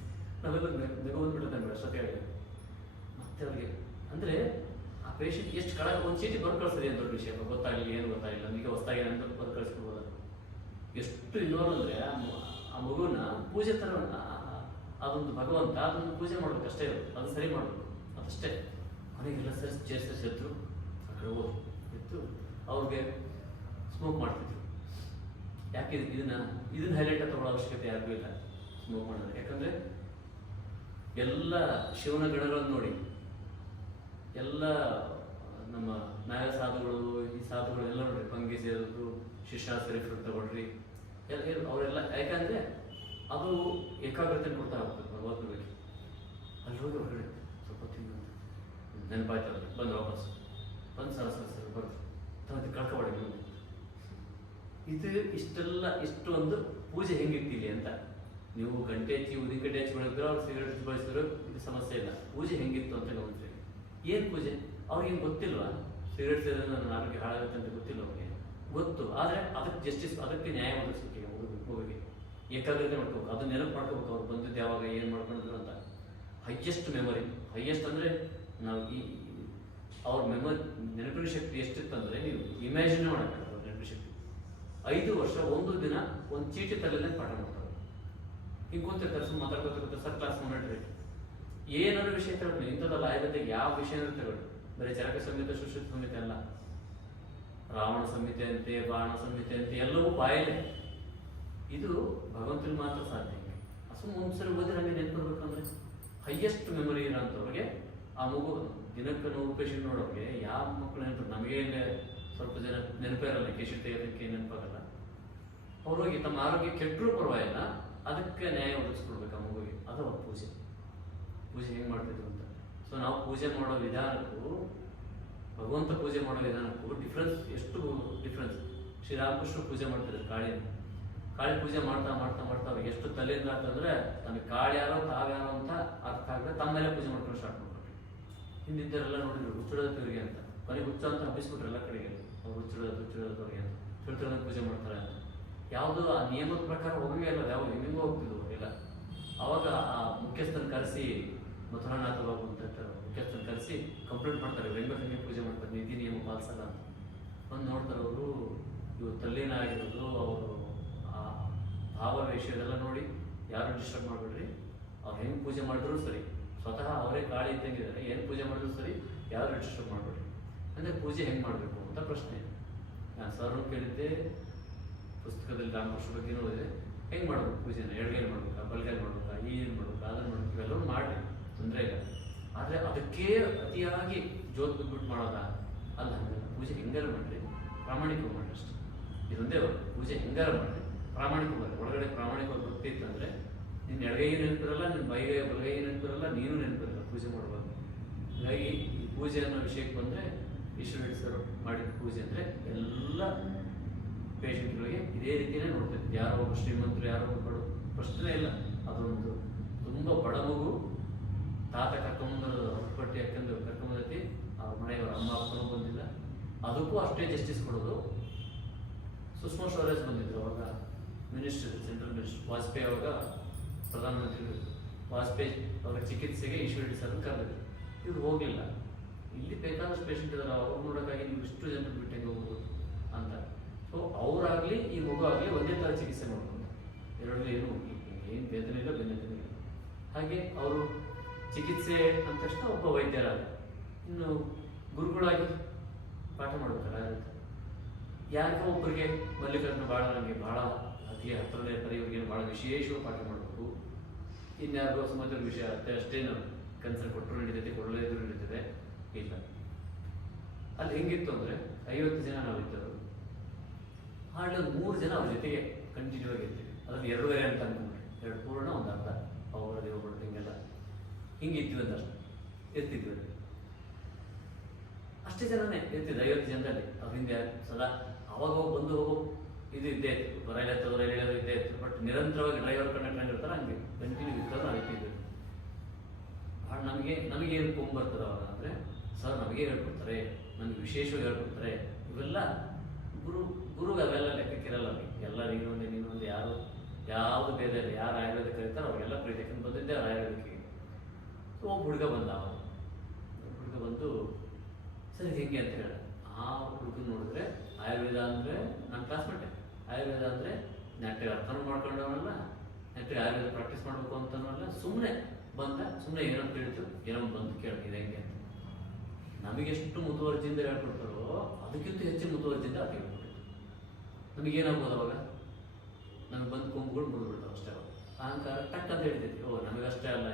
ನಾವೆಲ್ಲ ನಗು ಬಂದ್ಬಿಡುತ್ತೆ ಮೇಡಮ್ ಅಷ್ಟೊತ್ತಿಗೆ. ಮತ್ತೆ ಅವ್ರಿಗೆ ಅಂದರೆ ಆ ಪೇಷಂಟ್ ಎಷ್ಟು ಕಡೆ ಒಂದು ಚೀಟಿ ಬರ್ದು ಕಳಿಸ್ತದೆ ಅಂತ ದೊಡ್ಡ ವಿಷಯ. ಗೊತ್ತಾಗಲಿ ಏನು ಗೊತ್ತಾಗಿಲ್ಲ, ನಮಗೆ ಹೊಸ್ತಾಗಿ ಅಂತ ಬರ್ದು ಕಳಿಸ್ಕೊಬೋದು. ಎಷ್ಟು ಇನ್ವಾಲ್ವ್ ಅಂದರೆ ಆ ಮಗುನ ಪೂಜೆ ಥರ ಅದೊಂದು ಭಗವಂತ, ಅದನ್ನು ಪೂಜೆ ಮಾಡ್ಬೇಕು ಅಷ್ಟೇ, ಅದು ಸರಿ ಮಾಡಬೇಕು ಅದಷ್ಟೇ. ಮನೆಗೆಲ್ಲ ಸೇರಿಸಿ ಎತ್ತು ಆ ಕಡೆ ಹೋಗಿ ಎತ್ತು ಅವ್ರಿಗೆ ಸ್ಮೋಕ್ ಮಾಡ್ತಿದ್ರು. ಯಾಕೆ ಇದನ್ನ ಹೈಲೈಟ್ ತಗೊಳ್ಳೋ ಅವಶ್ಯಕತೆ ಯಾರಿಗೂ ಇಲ್ಲ ಸ್ಮೋಕ್ ಮಾಡೋದು. ಯಾಕಂದರೆ ಎಲ್ಲ ಶಿವನ ಗಣಗಳನ್ನು ನೋಡಿ, ಎಲ್ಲ ನಮ್ಮ ನ್ಯಾಯ ಸಾಧುಗಳು, ಈ ಸಾಧುಗಳು ಎಲ್ಲ ನೋಡ್ರಿ, ಪಂಗಿ ಸೇರಿದ್ರು, ಶಿಷ್ಯಾಸರಿ ಫ್ರೂಟ್ ತಗೊಳ್ರಿ, ಅವರೆಲ್ಲ. ಯಾಕಂದರೆ ಅದು ಏಕಾಗ್ರತೆ ಕೊಡ್ತಾ ಹೋಗ್ತದೆ ಭಗವತ್ ಬಗ್ಗೆ. ಅಲ್ಲಿ ಹೋಗಿ ಹೊರಗಡೆ ಸ್ವಲ್ಪ ತಿಂದು ನೆನಪಾಯ್ತಲ್ಲ, ಬಂದು ವಾಪಸ್ ಬಂದು ಸರ ಬರ್ದು ತಮ್ಮ ಕಳ್ಕೊಬೇಡಿ ಮುಂದೆ. ಇದು ಇಷ್ಟು ಒಂದು ಪೂಜೆ ಹೆಂಗಿರ್ತೀವಿ ಅಂತ. ನೀವು ಗಂಟೆ ಹಚ್ಚಿ ಉದಿನ ಹಚ್ಚಿ ಬೆಳಗ್ರು, ಅವ್ರು ಸಿಗರೇಟ್ ಬಳಸಿದ್ರು, ಇದು ಸಮಸ್ಯೆ ಇಲ್ಲ. ಪೂಜೆ ಹೆಂಗಿತ್ತು ಅಂತ ಗಮನಿಸ್ರಿ. ಏನು ಪೂಜೆ ಅವ್ರಿಗೇನು ಗೊತ್ತಿಲ್ವಾ? ಸಿಗರೇಟ್ ಸೇರಿದ್ರೆ ನನ್ನ ಆರೋಗ್ಯ ಹಾಳಾಗುತ್ತೆ ಅಂತ ಗೊತ್ತಿಲ್ಲ ಅವ್ರಿಗೆ, ಗೊತ್ತು. ಆದರೆ ಅದಕ್ಕೆ ಜಸ್ಟಿಸ್, ಅದಕ್ಕೆ ನ್ಯಾಯ ಒದಗಿಸೋಕೆ ಮಗುವಿಗೆ ಏಕಾಗ್ರತೆ ಮಾಡ್ಕೋಬೇಕು. ಅದನ್ನ ನೆನಪು ಮಾಡ್ಕೋಬೇಕು, ಅವ್ರು ಬಂದಿದ್ದು ಯಾವಾಗ ಏನು ಮಾಡ್ಕೊಂಡಿದ್ರು ಅಂತ. ಹೈಯೆಸ್ಟ್ ಮೆಮೊರಿ, ಹೈಯೆಸ್ಟ್ ಅಂದರೆ ನಾವು ಅವ್ರ ನೆನಪಿನ ಶಕ್ತಿ ಎಷ್ಟಿತ್ತಂದರೆ ನೀವು ಇಮ್ಯಾಜಿನ್ ಮಾಡೋಕ್ಕಾಗಲ್ಲ. ಅವ್ರ ನೆನಪಿನ ಶಕ್ತಿ 5 ವರ್ಷ ಒಂದು ದಿನ ಒಂದು ಚೀಟಿ ತಲೆಲ್ಲೇ ಪಾಠ ಮಾಡ್ತಾರೆ. ಹಿಂಗೆ ಕೂತಿರ್ತಾರೆ, ಸುಮ್ಮನೆ ಮಾತಾಡ್ಕೋತಿರ್ತಾರೆ. ಸರ್ ಕ್ಲಾಸ್ ಮಾಡಿರಿ ಏನಾದ್ರು ವಿಷಯ ತಗೊಳ್ಳಿ, ಇಂಥದ್ದಲ್ಲ ಆಯುರ್ವೇದ ಯಾವ ವಿಷಯ ತಗೊಳ್ಳಿ, ಬರೀ ಚರಕ ಸಂಹಿತೆ ಸುಶ್ರುತ ಸಂಹಿತೆ ಅಲ್ಲ, ರಾವಣ ಸಂಹಿತೆ ಅಂತೆ, ಬಾಣ ಸಂಹಿತೆ ಅಂತೆ, ಎಲ್ಲವೂ ಬಾಯಲ್ಲೇ. ಇದು ಭಗವಂತನಿಗೆ ಮಾತ್ರ ಸಾಧ್ಯ. ಒಂದ್ಸರಿ ಓದಿದ್ರೆ ಹಂಗೆ ನೆನ್ಪಿಡ್ಬೇಕಂದ್ರೆ ಹೈಯೆಸ್ಟ್ ಮೆಮೊರಿ ಇರೋಂಥವ್ರಿಗೆ ಆ ಮಗು ದಿನಕ್ಕೆ 100 ಪೇಷಂಟ್ ನೋಡೋರಿಗೆ ಯಾವ ಮಕ್ಕಳು ನೆನಪು, ನಮಗೆ ಸ್ವಲ್ಪ ಜನ ನೆನಪೇ ಇರಲ್ಲ, ಕೇಶಿ ತೆಗೆಯೋದಕ್ಕೆ ನೆನಪಾಗಲ್ಲ. ಅವ್ರಿಗೆ ತಮ್ಮ ಆರೋಗ್ಯ ಕೆಟ್ಟರೂ ಪರವಾಗಿಲ್ಲ, ಅದಕ್ಕೆ ನ್ಯಾಯ ಒದಗಿಸ್ಕೊಡ್ಬೇಕು ಆ ಮಗುವಿಗೆ. ಅದು ಪೂಜೆ. ಪೂಜೆ ಹೆಂಗೆ ಮಾಡ್ತಿದ್ರು ಅಂತ. ಸೊ ನಾವು ಪೂಜೆ ಮಾಡೋ ವಿಧಾನಕ್ಕೂ ಭಗವಂತ ಪೂಜೆ ಮಾಡೋ ವಿಧಾನಕ್ಕೂ ಡಿಫ್ರೆನ್ಸ್, ಎಷ್ಟು ಡಿಫ್ರೆನ್ಸ್. ಶ್ರೀರಾಮಕೃಷ್ಣ ಪೂಜೆ ಮಾಡ್ತಿದ್ರು ಕಾಳಿನ. ಕಾಳಿ ಪೂಜೆ ಮಾಡ್ತಾ ಮಾಡ್ತಾ ಮಾಡ್ತಾ ಅವ್ರಿಗೆ ಎಷ್ಟು ತಲೆಯಿಂದ ಅಂತಂದ್ರೆ ನಮಗೆ ಕಾಳಿ ಯಾರೋ ತಾವ್ಯಾರೋ ಅಂತ ಅರ್ಥ ಆಗದೆ ತಮ್ಮೇಲೆ ಪೂಜೆ ಮಾಡ್ಕೊಂಡು ಸ್ಟಾರ್ಟ್ ಮಾಡ್ಕೊಂಡ್ರು. ಹಿಂದಿದ್ದರೆಲ್ಲ ನೋಡಿದ್ರು ಹುಚ್ಚಿಡೋದವ್ರಿಗೆ ಅಂತ, ಕೊನೆಗೆ ಹುಚ್ಚ ಅಂತ ಹಬ್ಬಿಸ್ಬಿಟ್ರು ಎಲ್ಲ ಕಡೆಗೆ. ಅವ್ರು ಹುಚ್ಚಿಡೋದವ್ರಿಗೆ ಅಂತ ತಿಳ್ತಿರೋದನ್ನ ಪೂಜೆ ಮಾಡ್ತಾರೆ ಅಂತ. ಯಾವುದು ಆ ನಿಯಮದ ಪ್ರಕಾರ ಹೋಗೇ ಇಲ್ಲ, ಯಾವ ಹೆಂಗೋ ಹೋಗ್ತಿದ್ವು ಎಲ್ಲ. ಅವಾಗ ಆ ಮುಖ್ಯಸ್ಥನ ಕರೆಸಿ, ಮಥುರಾನಾಥ ಬಾಬು ಅಂತ ಮುಖ್ಯಸ್ಥನ ಕರೆಸಿ ಕಂಪ್ಲೇಂಟ್ ಮಾಡ್ತಾರೆ, ಹೆಂಗೆ ಪೂಜೆ ಮಾಡ್ತಾರೆ, ನೀತಿ ನಿಯಮ ಪಾಲಿಸಲ್ಲ ಅಂತ. ಬಂದು ನೋಡ್ತಾರೆ ಅವರು, ಇವು ತಲ್ಲಿನ ಆಗಿರೋದು, ಅವರು ಆ ಭಾವವೇಶ ಇದೆಲ್ಲ ನೋಡಿ ಯಾರು ಡಿಸ್ಟರ್ಬ್ ಮಾಡಬೇಡ್ರಿ, ಅವ್ರು ಹೆಂಗೆ ಪೂಜೆ ಮಾಡಿದ್ರು ಸರಿ, ಸ್ವತಃ ಅವರೇ ಕಾಳಿ ಇದ್ದಂಗಿದ್ದಾರೆ, ಏನು ಪೂಜೆ ಮಾಡಿದ್ರು ಸರಿ, ಯಾರು ಡಿಸ್ಟರ್ಬ್ ಮಾಡಬೇಡ್ರಿ. ಅಂದರೆ ಪೂಜೆ ಹೆಂಗೆ ಮಾಡಬೇಕು ಅಂತ ಪ್ರಶ್ನೆ. ನಾನು ಸರ್ರು ಕೇಳಿದ್ದೆ, ಪುಸ್ತಕದಲ್ಲಿ ರಾಮಕೃಷ್ಣ ಬಗ್ಗೆ ನೋಡಿದೆ, ಹೆಂಗೆ ಮಾಡ್ಬೇಕು ಪೂಜೆನ, ಎಡಗೈಲಿ ಮಾಡ್ಬೇಕಾ, ಬಲಗೈಲಿ ಮಾಡ್ಬೇಕಾ, ಏನು ಮಾಡ್ಬೇಕಾ, ಅದನ್ನು ಮಾಡ್ಬೇಕು, ಇವೆಲ್ಲವೂ ಮಾಡಿ ತೊಂದರೆ ಇಲ್ಲ. ಆದರೆ ಅದಕ್ಕೆ ಅತಿಯಾಗಿ ಜೋತ್ ಬಿಟ್ಬಿಟ್ಟು ಮಾಡೋದ ಅಲ್ಲ. ಹಂಗಲ್ಲ, ಪೂಜೆ ಹೆಂಗಾರ ಮಾಡಿರಿ, ಪ್ರಾಮಾಣಿಕ ಮಾಡಿ ಅಷ್ಟೇ. ಇದೊಂದೇ ಪೂಜೆ ಹೆಂಗಾರ ಮಾಡಿರಿ, ಪ್ರಾಮಾಣಿಕ ಮಾಡಿ. ಒಳಗಡೆ ಪ್ರಾಮಾಣಿಕ ಭಕ್ತಿ ಇತ್ತಂದರೆ ನಿನ್ನ ಎಡಗೈ ನೆನಪಿರಲ್ಲ, ನಿನ್ನ ಬಲಗೈ ನೆನಪಿರಲ್ಲ, ನೀನು ನೆನಪಿರಲ್ಲ ಪೂಜೆ ಮಾಡುವಾಗ. ಹಾಗಾಗಿ ಈ ಪೂಜೆ ಅನ್ನೋ ವಿಷಯಕ್ಕೆ ಬಂದರೆ ಈಶ್ವರ ಸರ್ ಮಾಡಿದ ಪೂಜೆ ಅಂದರೆ ಎಲ್ಲ ಪೇಷಂಟ್ಗಳಿಗೆ ಇದೇ ರೀತಿಯೇ ನೋಡ್ತಿದ್ದೆ. ಯಾರೋ ಒಬ್ಬ ಶ್ರೀಮಂತರು, ಯಾರೋ ಒಬ್ಬ ಬಡ, ಪ್ರಶ್ನೆ ಇಲ್ಲ. ಅದೊಂದು ತುಂಬ ಬಡ ಮಗು ತಾತ ಕರ್ಕೊಂಬಂದು ಹೊರಪಟ್ಟಿ ಹಾಕೊಂಡು ಕರ್ಕೊಂಬಂದೈತಿ, ಆ ಮನೆಯವ್ರ ಅಮ್ಮ ಅಪ್ಪನೂ ಬಂದಿಲ್ಲ, ಅದಕ್ಕೂ ಅಷ್ಟೇ ಜಸ್ಟಿಸ್ ಕೊಡೋದು. ಸುಷ್ಮಾ ಸ್ವರಾಜ್ ಬಂದಿದ್ರು ಅವಾಗ ಮಿನಿಸ್ಟರ್, ಸೆಂಟ್ರಲ್ ಮಿನಿಸ್ಟರ್. ವಾಜಪೇಯಿ ಅವಾಗ ಪ್ರಧಾನಮಂತ್ರಿಗಳು. ವಾಜಪೇಯಿ ಅವರ ಚಿಕಿತ್ಸೆಗೆ ಈಶ್ವರ ಸರ್ ಕರೆದಿದ್ರು, ಇವ್ರು ಹೋಗಲಿಲ್ಲ. ಇಲ್ಲಿ ಬೇಕಾದಷ್ಟು ಪೇಷಂಟ್ ಇದಾರೆ, ಅವ್ರು ನೋಡೋಕ್ಕಾಗಿ ನೀವು ಇಷ್ಟು ಜನರು ಬಿಟ್ಟು ಹೆಂಗೆ ಹೋಗ್ಬೋದು ಅಂತ. ಸೊ ಅವರಾಗಲಿ ಈ ಮಗು ಆಗಲಿ ಒಂದೇ ಥರ ಚಿಕಿತ್ಸೆ ಮಾಡ್ಕೊಂಡು, ಎರಡರಲ್ಲಿ ಏನು ವೇದನೆ ಇಲ್ಲ, ಬೆನ್ನತನೇ ಇಲ್ಲ. ಹಾಗೆ ಅವರು ಚಿಕಿತ್ಸೆ ಅಂದ ತಕ್ಷಣ ಒಬ್ಬ ವೈದ್ಯರಾದ, ಇನ್ನು ಗುರುಗಳಾಗಿ ಪಾಠ ಮಾಡ್ಬೇಕಲ್ಲ ಅಂತ. ಯಾರಿಗೋ ಒಬ್ಬರಿಗೆ ಮಲ್ಲಿಕಾರ್ಜುನ ಭಾಳ ನನಗೆ ಭಾಳ ಅತಿ ಹತ್ತಿರದೇ ಪರಿಯವರಿಗೆ ಭಾಳ ವಿಶೇಷವಾಗಿ ಪಾಠ ಮಾಡಬೇಕು, ಇನ್ಯಾರಿಗೋ ಸಮಾಜದ ವಿಷಯ ಅಷ್ಟೇನು ಕನ್ಸರ್ನ್ ಕೊಟ್ಟರು ನಡೀತೈತೆ, ಕೊಡಲೇದ್ರು ನಡೀತದೆ ಇಲ್ಲ. ಅಲ್ಲಿ ಹೆಂಗಿತ್ತು ಅಂದರೆ 50 ಜನ ನಾವಿದ್ದರು, ಹಾಗೆ ಒಂದು 3 ಜನ ಅವ್ರ ಜೊತೆಗೆ ಕಂಟಿನ್ಯೂ ಆಗಿ ಇರ್ತೀವಿ. ಅದ್ರಲ್ಲಿ 2 ಅಂತ ಅನ್ಕೊಂಡ್ರೆ, 2 ಪೂರ್ಣ, ಒಂದು ಅರ್ಧ ಅವರದ್ದು ಹೋಗ್ಬಿಡುತ್ತೆ, ಹಿಂಗೆಲ್ಲ ಹಿಂಗಿದ್ವಿ ಅಂದಷ್ಟು ಇರ್ತಿದ್ವಿ. ಅಷ್ಟೇ ಜನನೇ ಇರ್ತಿದ್ದೆ 50 ಜನದಲ್ಲಿ. ಅವ್ರ ಹಿಂದೆ ಸದಾ ಅವಾಗ ಬಂದು ಹೋಗೋ ಇದು ಇದ್ದೇ ಇತ್ತು, ರೈಲ್ ಹತ್ತೋದು ರೈಲ್ ಹೇಳೋದು ಇದ್ದೇ ಇತ್ತು. ಬಟ್ ನಿರಂತರವಾಗಿ ಡ್ರೈವರ್ ಕಂಡಕ್ಟರ್ ಇರ್ತಾರೆ, ಹಂಗೆ ಕಂಟಿನ್ಯೂ ಇರ್ತಾರೆ, ನಾವು ಇರ್ತಿದ್ವಿ. ನಮಗೆ ಏನು ಕೊಂಬರ್ತದೆ ಅವಾಗ ಅಂದರೆ, ಸರ್ ನಮಗೆ ಹೇಳ್ಕೊಡ್ತಾರೆ, ನಮಗೆ ವಿಶೇಷವಾಗಿ ಹೇಳ್ಕೊಡ್ತಾರೆ. ಇವೆಲ್ಲ ಗುರುಗೆ ಅವೆಲ್ಲ ಲೆಕ್ಕಕ್ಕಿರಲ್ಲ. ಎಲ್ಲ ನೀನೊಂದು ಯಾವುದು ಭೇದ ಇಲ್ಲ. ಯಾರು ಆಯುರ್ವೇದ ಕರೀತಾರೆ ಅವಾಗೆಲ್ಲ ಪ್ರೀತಿಗೆ ಬಂದಿದ್ದೆ ಅವ್ರು ಆಯುರ್ವೇದಕ್ಕೆ. ಸೊ ಒಬ್ಬ ಹುಡುಗ ಬಂದ, ಹುಡುಗ ಬಂದು ಸರಿ ಹೆಂಗೆ ಅಂತ ಹೇಳ. ಆ ಹುಡುಗ ನೋಡಿದ್ರೆ ಆಯುರ್ವೇದ ಅಂದರೆ ನನ್ನ ಕ್ಲಾಸ್ಮೇಟೆ. ಆಯುರ್ವೇದ ಅಂದರೆ ನೆಟ್ಟಿಗೆ ಅರ್ಥನೂ ಮಾಡ್ಕೊಂಡವನಲ್ಲ, ನೆಟ್ಟಿಗೆ ಆಯುರ್ವೇದ ಪ್ರಾಕ್ಟೀಸ್ ಮಾಡಬೇಕು ಅಂತನಲ್ಲ, ಸುಮ್ಮನೆ ಬಂದ, ಸುಮ್ಮನೆ ಏನೋ ತಿಳಿತು, ಏನೋ ಬಂದು ಕೇಳಿದೆ ಹೆಂಗೆ ಅಂತ. ನಮಗೆಷ್ಟು ಮುತುವರ್ಜಿಯಿಂದ ಹೇಳ್ಕೊಡ್ತಾರೋ ಅದಕ್ಕಿಂತ ಹೆಚ್ಚಿನ ಮುತುವರ್ಜಿಯಿಂದ ಅದು ಹೇಳ್ಕೊಡ್ತಾರೆ. ನಮಗೇನಾಗ್ಬೋದು ಅವಾಗ, ನಮಗೆ ಬಂದು ಕೊಂಬುಗಳು ಮುರಿದ್ಬಿಡ್ತಾವೆ ಅಷ್ಟೇ. ಅವಾಗ ಅಹಂಕಾರ ಟಕ್ ಅಂತ ಹೇಳ್ತೈತಿ, ಓ ನಮಗಷ್ಟೇ ಅಲ್ಲ,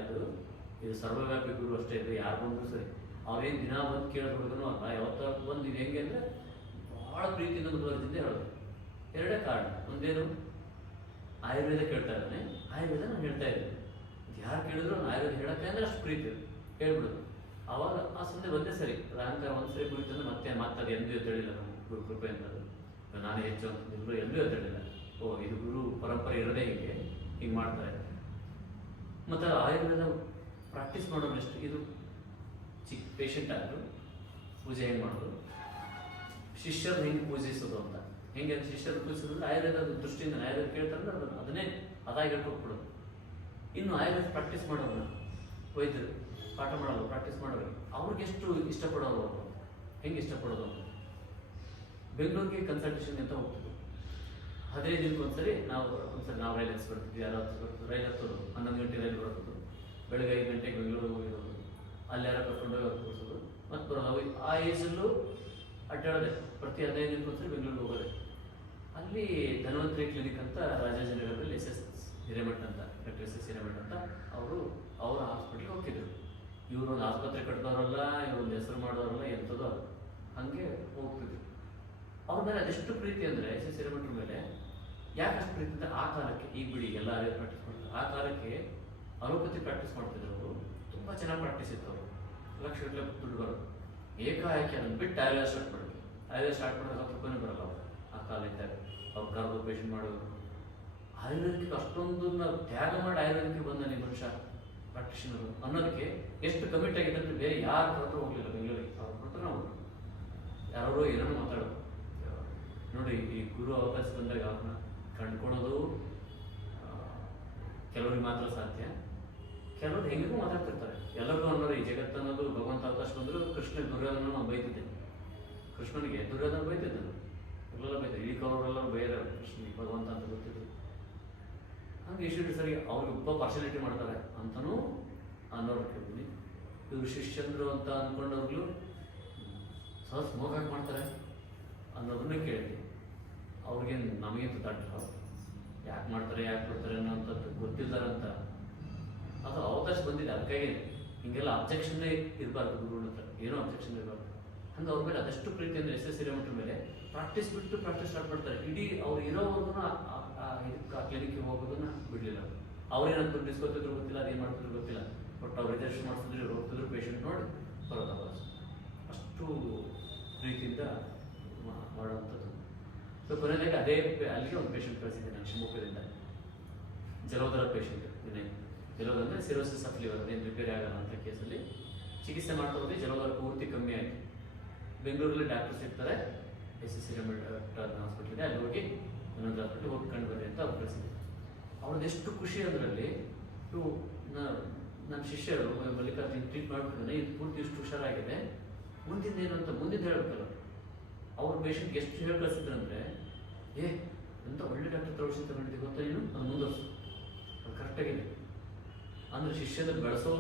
ಇದು ಸರ್ವವ್ಯಾಪಿ ಗುರು ಅಷ್ಟೇ, ಇದು ಯಾರು ಬಂದರೂ ಸರಿ. ಅವೇನು ದಿನ ಬಂದು ಕೇಳ್ಕೊಡ್ದೂ ಅಲ್ಲ, ಯಾವತ್ತಾರು ಬಂದು ಇದು ಹೆಂಗೆ ಅಂದರೆ ಭಾಳ ಪ್ರೀತಿಯಿಂದ ಮುತುವರ್ಜಿಯಿಂದ ಹೇಳೋದು. 2 ಕಾರಣ. ಒಂದೇನು, ಆಯುರ್ವೇದ ಕೇಳ್ತಾ ಇದ್ದಾನೆ, ಆಯುರ್ವೇದ ನಾನು ಹೇಳ್ತಾ ಇದ್ದೀನಿ. ಯಾರು ಕೇಳಿದ್ರು ನಾನು ಆಯುರ್ವೇದ ಹೇಳಕ್ಕೆ ಅಂದರೆ ಅಷ್ಟು ಪ್ರೀತಿ ಹೇಳ್ಬಿಡೋದು. ಆವಾಗ ಆ ಸುಮ್ಮನೆ ಒಂದೇ ಸರಿ ಅಹಂಕಾರ ಒಂದು ಸರಿ ಕುರಿತಂದ್ರೆ ಮತ್ತೆ ಅದು ಎಂದೂ ಎದ್ದೇಳಿಲ್ಲ. ನಮ್ಮ ಗುರು ಕೃಪೆ ಅಂತದ್ದು ನಾನೇ ಹೆಚ್ಚು ಅಂತ ಎಲ್ಲರೂ ಎದ್ದೇಳಿಲ್ಲ. ಓ ಇದು ಗುರು ಪರಂಪರೆ ಇರೋದೇ ಹಿಂಗೆ ಮಾಡ್ತಾರೆ. ಮತ್ತು ಆಯುರ್ವೇದ ಪ್ರಾಕ್ಟೀಸ್ ಮಾಡೋದು ಎಷ್ಟು, ಇದು ಚಿಕ್ಕ ಪೇಷಂಟ್ ಆದರೂ ಪೂಜೆ ಹೆಂಗೆ ಮಾಡೋದು, ಶಿಷ್ಯರು ಹೆಂಗೆ ಪೂಜಿಸೋದು ಅಂತ. ಹೆಂಗೆ ಶಿಷ್ಯರು ಪೂಜಿಸೋದು ಆಯುರ್ವೇದದ ದೃಷ್ಟಿಯಿಂದ ಆಯುರ್ವೇದ ಕೇಳ್ತಾರೆ, ಅದನ್ನೇ ಅದಾಗಿ ಹೇಳ್ಕೊಟ್ಬಿಡೋದು. ಇನ್ನು ಆಯುರ್ವೇದ ಪ್ರಾಕ್ಟೀಸ್ ಮಾಡೋರು ವೈದ್ಯರು ಪಾಠ ಮಾಡೋರು, ಪ್ರಾಕ್ಟೀಸ್ ಮಾಡೋರು ಅವ್ರಿಗೆ ಎಷ್ಟು ಇಷ್ಟಪಡೋರು, ಹೆಂಗೆ ಇಷ್ಟಪಡೋದು ಅಂತ. ಬೆಂಗಳೂರಿಗೆ ಕನ್ಸಲ್ಟೇಷನ್ ಅಂತ ಹೋಗ್ತಿದ್ವಿ. 15 ದಿನಕ್ಕೆ ಒಂದ್ಸರಿ ನಾವು ರೈಲ್ ಹತ್ತಿ ಬರ್ತಿದ್ವಿ. ಯಾರು ರೈಲ್ ಹತ್ತೋದು 11 ಗಂಟೆ ರೈಲ್ ಬರೋದು. ಬೆಳಗ್ಗೆ 5 ಗಂಟೆಗೆ ಬೆಂಗಳೂರಿಗೆ ಹೋಗಿರೋದು, ಅಲ್ಲಿ ಯಾರೋ ಕರ್ಕೊಂಡೋಗಿ ಕೂರಿಸೋದು ಮತ್ತು ಬರೋದು. ಆ ಏಜಲ್ಲೂ ಅಡ್ಡಾಡೋದೆ, ಪ್ರತಿ 15 ದಿನಕ್ಕೊಂದ್ಸರಿ ಬೆಂಗಳೂರಿಗೆ ಹೋಗೋದೆ. ಅಲ್ಲಿ ಧನ್ವಂತರಿ ಕ್ಲಿನಿಕ್ ಅಂತ ರಾಜಾಜಿನಗರದಲ್ಲಿ SS ಹಿರೇಮಠ ಅಂತ, ಡಾಕ್ಟರ್ SS ಹಿರೇಮಠ ಅಂತ ಅವರ ಹಾಸ್ಪಿಟ್ಲಿಗೆ ಹೋಗ್ತಿದ್ರು. ಇವರು ಒಂದು ಆಸ್ಪತ್ರೆ ಕಟ್ಟಿದವರಲ್ಲ, ಇವರೊಂದು ಹೆಸರು ಮಾಡೋರಲ್ಲ, ಎಂಥದ್ದು ಅದು ಹಾಗೆ ಹೋಗ್ತಿದ್ರು. ಅವ್ರ ಮೇಲೆ ಅದೆಷ್ಟು ಪ್ರೀತಿ ಅಂದರೆ SS ಹಿರೇಮಠರ ಮೇಲೆ ಯಾಕೆ ಅಷ್ಟು ಪ್ರೀತಿ ಅಂದರೆ ಆ ಕಾಲಕ್ಕೆ, ಈಗ ಬಿಡಿ ಎಲ್ಲ ಅದೇ ಪ್ರಾಕ್ಟೀಸ್ ಮಾಡ್ತಾರೆ, ಆ ಕಾಲಕ್ಕೆ ಅಲೋಪತಿ ಪ್ರಾಕ್ಟೀಸ್ ಮಾಡ್ತಿದ್ರು ಅವರು. ತುಂಬ ಚೆನ್ನಾಗಿ ಪ್ರಾಕ್ಟೀಸ್ ಇತ್ತು ಅವರು, ಲಕ್ಷಗಟ್ಟಲೆ ದುಡ್ಡು ಬರೋದು. ಏಕಾಏಕಿ ಅದನ್ನು ಬಿಟ್ಟು ಆಯುರ್ವೇದ ಸ್ಟಾರ್ಟ್ ಮಾಡೋದು. ಆಯುರ್ವೇದ ಸ್ಟಾರ್ಟ್ ಮಾಡಿದ್ರೆ 10 ರೂಪಾಯಿನೂ ಬರಲ್ಲ ಅವರು ಆ ಕಾಲ ಇದ್ದಾಗ. ಅವ್ರು ಕರೆದು ಪೇಷಂಟ್ ಮಾಡೋದು. ಆಯುರ್ವೇದಕ್ಕೆ ಅಷ್ಟೊಂದನ್ನ ತ್ಯಾಗ ಮಾಡಿ ಆಯುರ್ವೇದಕ್ಕೆ ಬಂದಲ್ಲಿ ಮನುಷ್ಯ ಪ್ರಾಕ್ಟೀಷನರು ಅನ್ನೋದಕ್ಕೆ ಎಷ್ಟು ಕಮಿಟ್ ಆಗಿದೆ ಅಂದರೆ ಬೇರೆ ಯಾರು ಹತ್ರ ಹೋಗಲಿಲ್ಲ ಬೆಂಗಳೂರಿಗೆ. ಅವ್ರ ಹತ್ರ ನಾವು ಯಾರೋ ಏನೋ ಮಾತಾಡೋದು ನೋಡಿ. ಈ ಗುರು ಅವಕಾಶ ಬಂದಾಗ ಅವ್ರನ್ನ ಕಂಡ್ಕೊಳೋದು ಕೆಲವ್ರಿಗೆ ಮಾತ್ರ ಸಾಧ್ಯ. ಕೆಲವರು ಹೆಂಗಿಗೂ ಮಾತಾಡ್ತಿರ್ತಾರೆ. ಎಲ್ಲರಿಗೂ ಅನ್ನೋರು ಈ ಜಗತ್ತು ಅನ್ನೋದು ಭಗವಂತ ಅವಕಾಶ ಬಂದರೂ ಕೃಷ್ಣ ದುರ್ಯೋಧನ ನಾವು ಬೈತಿದ್ದೆ. ಕೃಷ್ಣನಿಗೆ ದುರ್ಯೋಧನ ಬೈತಿದ್ದನು, ಎಲ್ಲೆಲ್ಲ ಬೈತಾರೆ. ಈ ಕವರೆಲ್ಲರೂ ಬೈಯಲ್ಲ ಕೃಷ್ಣನಿಗೆ ಭಗವಂತ ಅಂತ ಗೊತ್ತಿದ್ರು. ಹಂಗೆ ಎಷ್ಟು ಸರಿ ಅವ್ರಿಗೆ ಒಬ್ಬ ಪಾರ್ಶಾಲಿಟಿ ಮಾಡ್ತಾರೆ ಅಂತಲೂ ಅನ್ನೋರು ಕೇಳ್ತೀನಿ. ಇವರು ಶಿಷ್ಯಂದ್ರು ಅಂತ ಅಂದ್ಕೊಂಡವ್ರಿಗೂ ಸಹ ಸ್ಮೋಕ್ ಹಾಕಿ ಮಾಡ್ತಾರೆ ಅನ್ನೋದನ್ನೇ ಕೇಳ್ತೀನಿ. ಅವ್ರಿಗೇನು ನಮಗೇನು ದಡ್ಡ ಯಾಕೆ ಮಾಡ್ತಾರೆ ಯಾಕೆ ಬಿಡ್ತಾರೆ ಅನ್ನೋಂಥದ್ದು ಗೊತ್ತಿದ್ದಾರಂತ. ಅದು ಅವಕಾಶ ಬಂದಿದೆ, ಅದಕ್ಕಾಗಿ ಹಿಂಗೆಲ್ಲ ಅಬ್ಜೆಕ್ಷನ್ನೇ ಇರಬಾರ್ದು. ಗುರುಗಳ ಹತ್ರ ಏನೋ ಅಬ್ಜೆಕ್ಷನ್ ಇರಬಾರ್ದು. ಹಂಗೆ ಅವ್ರ ಮೇಲೆ ಅದೆಷ್ಟು ಪ್ರೀತಿ ಅಂದರೆ SS ಹಿರೇಮಠರ ಮೇಲೆ ಪ್ರಾಕ್ಟೀಸ್ ಬಿಟ್ಟು ಪ್ರಾಕ್ಟೀಸ್ ಸ್ಟಾರ್ಟ್ ಮಾಡ್ತಾರೆ. ಇಡೀ ಅವ್ರು ಇರೋವರೆಗೂ ಆ ಕ್ಲಿನಿಕ್ಗೆ ಹೋಗೋದನ್ನ ಬಿಡಲಿಲ್ಲ. ಅವ್ರೇನಂತ ಡಿಸ್ಕೋತಿದ್ರು ಗೊತ್ತಿಲ್ಲ, ಅದೇನು ಮಾಡ್ತಿದ್ರು ಗೊತ್ತಿಲ್ಲ. ಬಟ್ ಅವ್ರು ರಿಸರ್ಚ್ ಮಾಡಿಸಿದ್ರು, ಇವ್ರು ಹೋಗ್ತಿದ್ರು, ಪೇಷಂಟ್ ನೋಡಿ ಬರೋದು ಅವಕಾಶ. ಅಷ್ಟು ಪ್ರೀತಿಯಿಂದ ಮಾಡುವಂಥದ್ದು. ಸೊ ಕೊನೆಯದಾಗಿ ಅದೇ ಅಲ್ಲಿಗೆ ಒಂದು ಪೇಷಂಟ್ ಕಳಿಸಿದ್ದೆ ನಾನು ಶಿವಮೊಗ್ಗದಿಂದ. ಜಲೋದರ ಪೇಷಂಟ್ ದಿನೇ ಜಲೋದರ ಅಂದರೆ ಸಿರೋಸಿಸ್ ಆಫ್ ಲಿವರ್, ಅದೇನು ರಿಪೇರಿ ಆಗಲ್ಲ ಅಂತ ಕೇಸಲ್ಲಿ ಚಿಕಿತ್ಸೆ ಮಾಡ್ತಾ ಹೋಗಿ ಜಲೋದರ ಪೂರ್ತಿ ಕಮ್ಮಿ ಆಯಿತು. ಬೆಂಗಳೂರಲ್ಲಿ ಡಾಕ್ಟರ್ಸ್ ಇರ್ತಾರೆ, SS ಹಿರೇಮಠ ಹಾಸ್ಪಿಟಲ್ ಇದೆ, ಅಲ್ಲಿ ಹೋಗಿ ಇನ್ನೊಂದು ಹಾಸ್ಪಿಟಲ್ ಹೋಗಿ ಕಂಡು ಬರ್ರಿ ಅಂತ ಅವ್ರು ಕಳಿಸಿದ್ದೆ. ಅವ್ರದ್ದು ಎಷ್ಟು ಖುಷಿ ಅದರಲ್ಲಿ. ನಮ್ಮ ಶಿಷ್ಯರು ಮಲ್ಲಿಕಾರ್ಜುನ್ ಟ್ರೀಟ್ ಮಾಡ್ಬಿಟ್ಟಿದ್ದಾನೆ, ಇದು ಪೂರ್ತಿ ಇಷ್ಟು ಹುಷಾರಾಗಿದೆ, ಮುಂದಿನ ಏನು ಅಂತ ಮುಂದಿನ ಹೇಳ್ಬೇಕಲ್ಲ. ಅವ್ರ ಪೇಷಂಟ್ಗೆ ಎಷ್ಟು ಹೇಳಿ ಕಳಿಸಿದ್ರು ಅಂದರೆ, ಎಂತ ಒಳ್ಳೆ ಡಾಕ್ಟರ್ ಹತ್ರ ಔಷಧಿ ತಗೊಂಡಿದ್ದೀವಿ ಗೊತ್ತಾ ನೀನು, ಅದು ಮುಂದುವರ್ಸು, ಅದು ಕರೆಕ್ಟಾಗಿದೆ ಅಂದರೆ ಶಿಷ್ಯದಲ್ಲಿ ಬೆಳೆಸೋ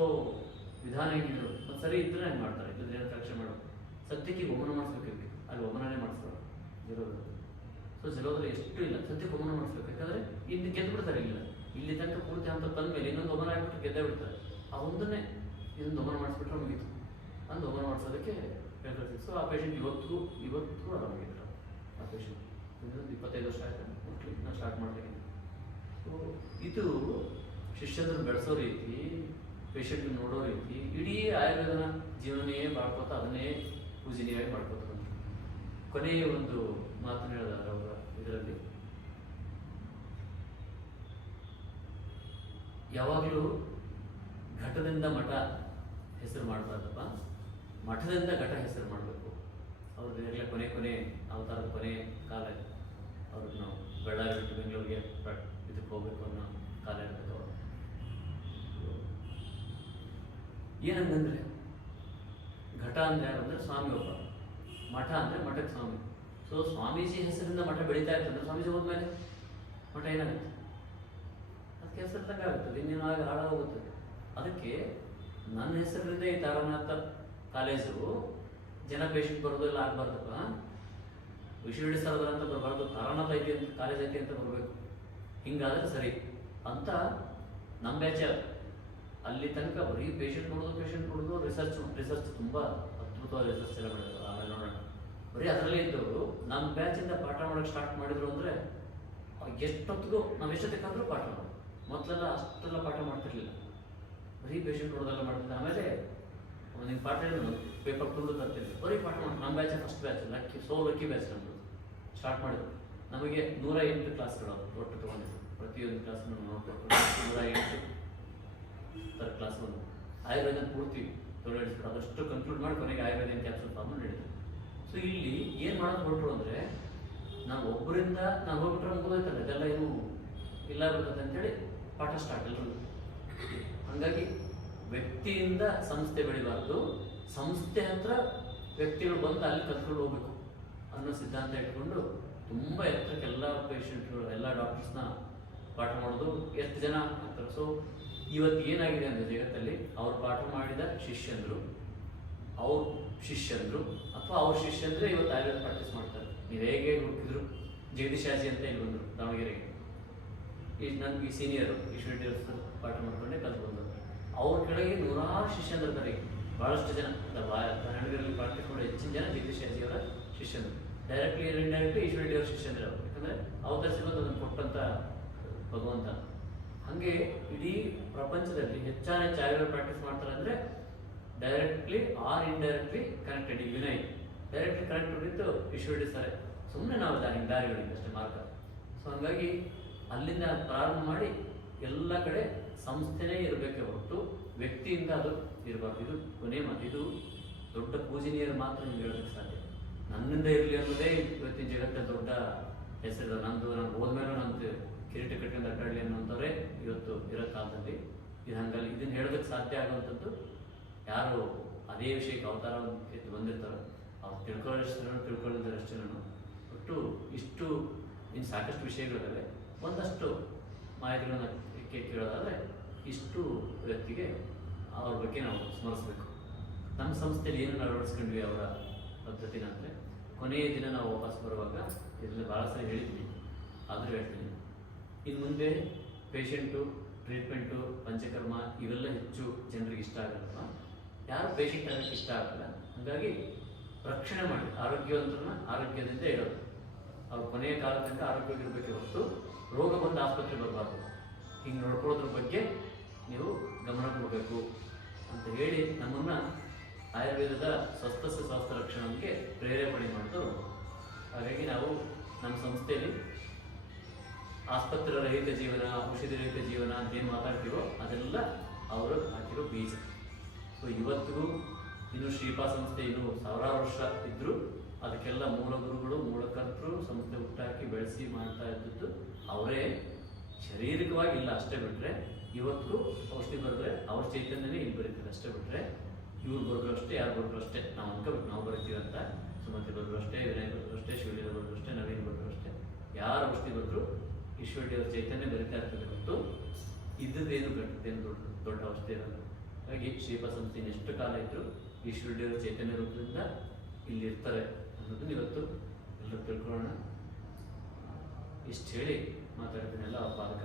ವಿಧಾನ ಏನಿದ್ರು ಮತ್ತು ಸರಿ ಇದ್ದರೆ ಹಂಗೆ ಮಾಡ್ತಾರೆ. ಇಲ್ಲದ್ರೆ ಏನು ಕರೆಕ್ಷನ್ ಮಾಡೋದು. ಸದ್ಯಕ್ಕೆ ಒಮ್ಮನ ಮಾಡಿಸ್ಬೇಕು, ಅಲ್ಲಿ ಒಮ್ಮನೇ ಮಾಡಿಸ್ತಾರೆ ಜಲೋದಲ್ಲಿ. ಸೊ ಜಲೋದಲ್ಲಿ ಎಷ್ಟು ಇಲ್ಲ, ಸದ್ಯಕ್ಕೆ ಒಮ್ಮನ ಮಾಡಿಸ್ಬೇಕು. ಯಾಕಂದರೆ ಇಲ್ಲಿ ಗೆದ್ದು ಬಿಡ್ತಾರೆ. ಇಲ್ಲಿ ತನಕ ಪೂರ್ತಿ ಅಂತ ತಂದ ಮೇಲೆ ಇನ್ನೊಂದು ಒಮ್ಮನ ಆಗಿಬಿಟ್ಟು ಗೆದ್ದೇ ಬಿಡ್ತಾರೆ. ಆ ಒಂದನ್ನೇ ಇದೊಂದು ಒಮ್ಮನ ಮಾಡಿಸ್ಬಿಟ್ರೆ ಮುಗೀತು ಅಂದು ಒಮ್ಮನ ಮಾಡಿಸೋದಕ್ಕೆ ಹೇಳ್ಕೊಳ್ತೀವಿ. ಸೊ ಆ ಪೇಷಂಟ್ ಇವತ್ತು ಆರಾಮಾಗಿದ್ರು. ಆ ಪೇಷಂಟ್ 25 ವರ್ಷ ಆಯ್ತು ಮೋಸ್ಟ್ಲಿ ನಾನು ಸ್ಟಾರ್ಟ್ ಮಾಡ್ತೀನಿ. ಸೊ ಇದು ಶಿಷ್ಯರನ್ನು ಬೆಳೆಸೋ ರೀತಿ, ಪೇಷಂಟ್ ನೋಡೋ ರೀತಿ, ಇಡೀ ಆಯುರ್ವೇದನ ಜೀವನನೇ ಮಾಡ್ಕೋತಾ ಅದನ್ನೇ ಪೂಜನೀಯವಾಗಿ ಮಾಡ್ಕೋತ ಬಂದರು. ಕೊನೆಯ ಒಂದು ಮಾತನ್ನು ಹೇಳಿದಾರೆ ಅವರ ಇದರಲ್ಲಿ, ಯಾವಾಗಲೂ ಘಟದಿಂದ ಮಠ ಹೆಸರು ಮಾಡಬಾರ್ದಪ್ಪ, ಮಠದಿಂದ ಘಟ ಹೆಸರು ಮಾಡಬೇಕು. ಅವ್ರದ್ದು ಎಲ್ಲ ಕೊನೆ ಅವತಾರದ ಕೊನೆ ಕಾಲ ಅವ್ರಿಗೆ ನಾವು ಬಳ್ಳಾರಿ ಬಿಟ್ಟು ಬೆಂಗಳೂರಿಗೆ ಇದಕ್ಕೆ ಹೋಗ್ಬೇಕು ಅನ್ನೋ ಕಾಲ ಇರಬೇಕು. ಅವರು ಏನಂತಂದರೆ ಘಟ ಅಂದರೆ ಯಾರು ಅಂದರೆ ಸ್ವಾಮಿ ಒಬ್ಬ, ಮಠ ಅಂದರೆ ಮಠಕ್ಕೆ ಸ್ವಾಮಿ. ಸೊ ಸ್ವಾಮೀಜಿ ಹೆಸರಿಂದ ಮಠ ಬೆಳೀತಾ ಇರ್ತದೆ. ಸ್ವಾಮೀಜಿ ಹೋದ್ಮೇಲೆ ಮಠ ಏನಾಗುತ್ತೆ, ಅದಕ್ಕೆ ಹೆಸರು ತಗ್ಗಾಗುತ್ತದೆ, ಇನ್ನೇನು ಆಗ ಹಾಳಾಗೋಗುತ್ತದೆ. ಅದಕ್ಕೆ ನನ್ನ ಹೆಸರಿನಿಂದ ಈ ತಾರನಾಥ ಕಾಲೇಜು ಜನ ಪೇಷಂಟ್ ಬರೋದೆಲ್ಲ ಆಗಬಾರ್ದಪ್ಪ. ವಿಶ್ವವಿದ್ಯಾಲಯ ಸರದಾರ ಅಂತ ಬರಬಾರ್ದು, ತಾರನಾಥ ಐತಿ ಅಂತ ಕಾಲೇಜ್ ಐತಿ ಅಂತ ಬರಬೇಕು. ಹಿಂಗಾದ್ರೆ ಸರಿ ಅಂತ ನಮ್ಮ ಬ್ಯಾಚ್ ಅಲ್ಲಿ ತನಕ ಬರೀ ಪೇಷಂಟ್ ನೋಡೋದು ರಿಸರ್ಚ್ ತುಂಬ ಅದ್ಭುತವಾದ ರಿಸರ್ಚ್ ಎಲ್ಲ ಮಾಡಿದ್ರು. ಆಮೇಲೆ ನೋಡೋಣ ಬರೀ ಅದರಲ್ಲೇ ಇದ್ದವರು ನಮ್ಮ ಬ್ಯಾಚಿಂದ ಪಾಠ ಮಾಡೋಕ್ಕೆ ಸ್ಟಾರ್ಟ್ ಮಾಡಿದ್ರು ಅಂದರೆ ಎಷ್ಟೊತ್ತಿಗೂ ನಾವು ಎಷ್ಟೊತ್ತಿಗಾದರೂ ಪಾಠ ಮಾಡೋದು. ಮೊದಲೆಲ್ಲ ಅಷ್ಟೆಲ್ಲ ಪಾಠ ಮಾಡ್ತಿರ್ಲಿಲ್ಲ, ಬರೀ ಪೇಷಂಟ್ ನೋಡೋದೆಲ್ಲ ಮಾಡ್ತಿದ್ದೆ. ಆಮೇಲೆ ನಿಮ್ಗೆ ಪಾಠ ಪೇಪರ್ ತುಂಡು ತರ್ತಿರ್ಲಿಲ್ಲ, ಬರೀ ಪಾಠ ಮಾಡಿ. ನಮ್ಮ batch first batch lucky batch ನಮ್ಮದು ಸ್ಟಾರ್ಟ್ ಮಾಡಿದ್ರು. ನಮಗೆ 108 ಕ್ಲಾಸ್ಗಳು ಒಟ್ಟು ತೊಗೊಂಡಿದ್ರು. ಪ್ರತಿಯೊಂದು ಕ್ಲಾಸ್ನ ನೋಡ್ಕೊಂಡು 108 ಥರ ಕ್ಲಾಸ್ ಬಂದು ಆಯುರ್ವೇದ ಪೂರ್ತಿ ತೊಗೊಂಡಿದ್ರು. ಅದಷ್ಟು ಕನ್ಕ್ಲೂಡ್ ಮಾಡಿ ಕೊನೆಗೆ ಆಯುರ್ವೇದ ಕ್ಯಾಪ್ಸೂಲ್ ಫಾರ್ಮ್ ನೀಡಿದ್ರು. ಸೊ ಇಲ್ಲಿ ಏನು ಮಾಡೋದು ಹೊರಟರು ಅಂದರೆ, ನಾವು ಒಬ್ಬರಿಂದ ನಾವು ಹೋಗ್ಬಿಟ್ರೆ ಮುಗಿದೋಯ್ತಲ್ಲ, ಇದೆಲ್ಲ ಏನು ಇಲ್ಲ ಬರ್ತದೆ ಅಂತೇಳಿ ಪಾಠ ಸ್ಟಾರ್ಟ್ ಎಲ್ಲರೂ. ಹಾಗಾಗಿ ವ್ಯಕ್ತಿಯಿಂದ ಸಂಸ್ಥೆ ಬೆಳಿಬಾರ್ದು, ಸಂಸ್ಥೆ ಹತ್ರ ವ್ಯಕ್ತಿಗಳು ಬಂದು ಅಲ್ಲಿ ಕಲ್ತ್ಕೊಂಡು ಹೋಗ್ಬೇಕು ಅನ್ನೋ ಸಿದ್ಧಾಂತ ಇಟ್ಕೊಂಡು ತುಂಬ ಎತ್ತರಕ್ಕೆ ಎಲ್ಲ ಪೇಷಂಟ್ಗಳು ಎಲ್ಲ ಡಾಕ್ಟರ್ಸ್ನ ಪಾಠ ಮಾಡೋದು. ಎಷ್ಟು ಜನ ಆಗ್ತಾರೆ. ಸೊ ಇವತ್ತು ಏನಾಗಿದೆ ಅಂದರೆ ಜಗತ್ತಲ್ಲಿ ಅವ್ರು ಪಾಠ ಮಾಡಿದ ಶಿಷ್ಯಂದ್ರು, ಅಥವಾ ಅವ್ರ ಶಿಷ್ಯಂದ್ರೆ ಇವತ್ತು ಆಯುರ್ವೇದ ಪ್ರಾಕ್ಟೀಸ್ ಮಾಡ್ತಾರೆ. ನೀವು ಹೇಗೆ ಹುಡುಕಿದ್ರು ಜಗದೀಶಾಜಿ ಅಂತ ಇಲ್ಲಿ ಬಂದರು ದಾವಣಗೆರೆಗೆ. ನನ್ಗೆ ಸೀನಿಯರು ಈಶ್ವರ ಪಾಠ ಮಾಡ್ಕೊಂಡೆ ಕಲ್ತು ಬಂದರು. ಅವ್ರ ಕೆಳಗೆ ನೂರಾರು ಶಿಷ್ಯಂದಿರ್ತಾರೆ. ಬಹಳಷ್ಟು ಜನ ಕನ್ನಡಿಗರಲ್ಲಿ ಪ್ರಾಕ್ಟೀಸ್ ಮಾಡೋ ಹೆಚ್ಚಿನ ಜನ ಜಗದೀಶಾಜಿ ಅವರ ಶಿಷ್ಯಂದ್ರು. ಡೈರೆಕ್ಟ್ಲಿ ಇಂಡೈರೆಕ್ಟ್ಲಿ ಈಶ್ವರ ಅವ್ರ ಶಿಷ್ಯಂದ್ರೆ ಅವರು. ಯಾಕಂದರೆ ಅವತರಿಸಿರೋದು ಅದನ್ನು ಕೊಟ್ಟಂತ ಭಗವಂತ. ಹಾಗೆ ಇಡೀ ಪ್ರಪಂಚದಲ್ಲಿ ಹೆಚ್ಚಾನೆಚ್ಚು ಆಯುರ್ವೇದ ಪ್ರಾಕ್ಟೀಸ್ ಮಾಡ್ತಾರೆ ಅಂದರೆ ಡೈರೆಕ್ಟ್ಲಿ ಆರ್ ಇಂಡೈರೆಕ್ಟ್ಲಿ ಕನೆಕ್ಟೆಡ್. ಈ Vinay directly connected with Ishwara sir. ಸುಮ್ಮನೆ ನಾವು ದಾರಿಗಳಿಂದ ಅಷ್ಟೇ ಮಾರ್ಗ. ಸೊ ಹಂಗಾಗಿ ಅಲ್ಲಿಂದ ಪ್ರಾರಂಭ ಮಾಡಿ ಎಲ್ಲ ಕಡೆ ಸಂಸ್ಥೆನೇ ಇರಬೇಕೆ ಹೊರತು ವ್ಯಕ್ತಿಯಿಂದ ಅದು ಇರಬಾರ್ದು. ಇದು ಕೊನೆ ಮಾತು. ಇದು ದೊಡ್ಡ ಪೂಜನೀಯರು ಮಾತ್ರ ನೀವು ಹೇಳೋದಕ್ಕೆ ಸಾಧ್ಯ. ನನ್ನಿಂದ ಇರಲಿ ಅನ್ನೋದೇ ಇವತ್ತಿನ ಜಗತ್ತಲ್ಲಿ ದೊಡ್ಡ ಹೆಸರು. ನಾನು ಹೋದ್ಮೇಲೂ ನಂದು ಕಿರೀಟ ಕಟ್ಟಿಂದ ಅಡ್ಡಾಡಲಿ ಅನ್ನೋಂಥವ್ರೆ ಇವತ್ತು ಇರೋ ಕಾಲದಲ್ಲಿ. ಇದು ಹಂಗಲ್ಲಿ ಇದನ್ನು ಹೇಳೋದಕ್ಕೆ ಸಾಧ್ಯ ಆಗುವಂಥದ್ದು ಯಾರು ಅದೇ ವಿಷಯಕ್ಕೆ ಅವತಾರ ಎದ್ದು ಬಂದಿರ್ತಾರೋ ಅವ್ರು ತಿಳ್ಕೊಳ್ಳೋದರಷ್ಟು ಒಟ್ಟು ಇಷ್ಟು ಇನ್ನು ಸಾಕಷ್ಟು ವಿಷಯಗಳಿವೆ. ಒಂದಷ್ಟು ಮಾಹಿತಿಗಳನ್ನ ಕೇಳೋದಾದರೆ ಇಷ್ಟು ವ್ಯಕ್ತಿಗೆ ಅವ್ರ ಬಗ್ಗೆ ನಾವು ಸ್ಮರಿಸಬೇಕು. ನಮ್ಮ ಸಂಸ್ಥೆಯಲ್ಲಿ ಏನು ಅಳವಡಿಸ್ಕೊಂಡ್ವಿ ಅವರ ಪದ್ಧತಿನ ಅಂದರೆ, ಕೊನೆಯ ದಿನ ನಾವು ವಾಪಸ್ ಬರುವಾಗ ಇದನ್ನು ಭಾಳ ಸರಿ ಹೇಳಿದ್ವಿ, ಆದರೂ ಹೇಳ್ತೀನಿ. ಇನ್ನು ಮುಂದೆ ಪೇಷಂಟು, ಟ್ರೀಟ್ಮೆಂಟು, ಪಂಚಕರ್ಮ ಇವೆಲ್ಲ ಹೆಚ್ಚು ಜನರಿಗೆ ಇಷ್ಟ ಆಗಲ್ಲವ. ಯಾರು ಪೇಷಂಟ್ ಆಗೋಕ್ಕೆ ಇಷ್ಟ ಆಗಲ್ಲ. ಹಾಗಾಗಿ ರಕ್ಷಣೆ ಮಾಡಿ ಆರೋಗ್ಯವಂತರನ್ನ ಆರೋಗ್ಯದಿಂದ ಇಡೋದು. ಅವ್ರು ಕೊನೆಯ ಕಾಲ ತನಕ ಆರೋಗ್ಯವಾಗಿರಬೇಕೆ ಹೊರತು ರೋಗ ಬಂದು ಆಸ್ಪತ್ರೆ ಬರಬಾರ್ದು. ಹಿಂಗೆ ನೋಡ್ಕೊಳ್ಳೋದ್ರ ಬಗ್ಗೆ ನೀವು ಗಮನ ಕೊಡಬೇಕು ಅಂತ ಹೇಳಿ ನಮ್ಮನ್ನು ಆಯುರ್ವೇದದ ಸ್ವಾಸ್ಥ್ಯ ರಕ್ಷಣೆಗೆ ಪ್ರೇರೇಪಣೆ ಮಾಡೋದು. ಹಾಗಾಗಿ ನಾವು ನಮ್ಮ ಸಂಸ್ಥೆಯಲ್ಲಿ ಆಸ್ಪತ್ರೆ ರಹಿತ ಜೀವನ, ಔಷಧಿ ರಹಿತ ಜೀವನ ಅಂತೇನು ಮಾತಾಡ್ತೀವೋ ಅದೆಲ್ಲ ಅವರು ಹಾಕಿರೋ ಬೀಜ. ಸೊ ಇವತ್ತಿಗೂ ಇನ್ನು ಶ್ರೀಪಾ ಸಂಸ್ಥೆ ಇನ್ನು ಸಾವಿರಾರು ವರ್ಷ ಇದ್ದರೂ ಅದಕ್ಕೆಲ್ಲ ಮೂಲ ಗುರುಗಳು, ಮೂಲಕರ್ತರು ಸಂಸ್ಥೆ ಹುಟ್ಟಾಕಿ ಬೆಳೆಸಿ ಮಾಡ್ತಾ ಇದ್ದದ್ದು ಅವರೇ. ಶಾರೀರಿಕವಾಗಿ ಇಲ್ಲ ಅಷ್ಟೇ ಬಿಟ್ಟರೆ, ಇವತ್ತು ಔಷಧಿ ಬರೆದ್ರೆ ಅವ್ರ ಚೈತನ್ಯನೇ ಇಲ್ಲಿ ಬರೀತದೆ ಅಷ್ಟೇ ಬಿಟ್ಟರೆ, ಇವ್ರು ಬರೆದ್ರು ಅಷ್ಟೇ, ಯಾರು ಬರೆದ್ರು ಅಷ್ಟೇ ನಾವು ಅನ್ಕೋಬೇಕು ನಾವು ಬರೀತೀವಂತ. ಸುಮತಿ ಬರೆದ್ರು ಅಷ್ಟೇ, ವಿನಯ್ ಬರೆದ್ರು ಅಷ್ಟೇ, ಶಿವಲಿಂಗ ಬರೆದ್ರು ಅಷ್ಟೇ, ನವೀನ್ ಬರೆದ್ರು ಅಷ್ಟೇ. ಯಾರು ಔಷಧಿ ಬರೆದ್ರು ಈಶ್ವರಿ ಅವ್ರ ಚೈತನ್ಯ ಬರೀತಾ ಇರ್ತದೆ ಹೊರತು ಇದ್ದದ್ದೇನು ಕಟ್ಟದೇನು ದೊಡ್ಡ ಔಷಧಿ ಇರೋದು. ಹಾಗಾಗಿ ಶ್ರೀಪಾ ಸಂಸ್ಥೆ ಎಷ್ಟು ಕಾಲ ಇದ್ದರೂ ಈಶ್ವರಿ ಅವ್ರ ಚೈತನ್ಯ ರೂಪದಿಂದ ಇಲ್ಲಿ ಇರ್ತಾರೆ ಅನ್ನೋದನ್ನ ಇವತ್ತು ಎಲ್ಲರೂ ತಿಳ್ಕೊಳ್ಳೋಣ. ಇಷ್ಟು ಹೇಳಿ ಮಾತಾಡ್ತೀನೆಲ್ಲ ಅವ್ರ ಪಾದಕ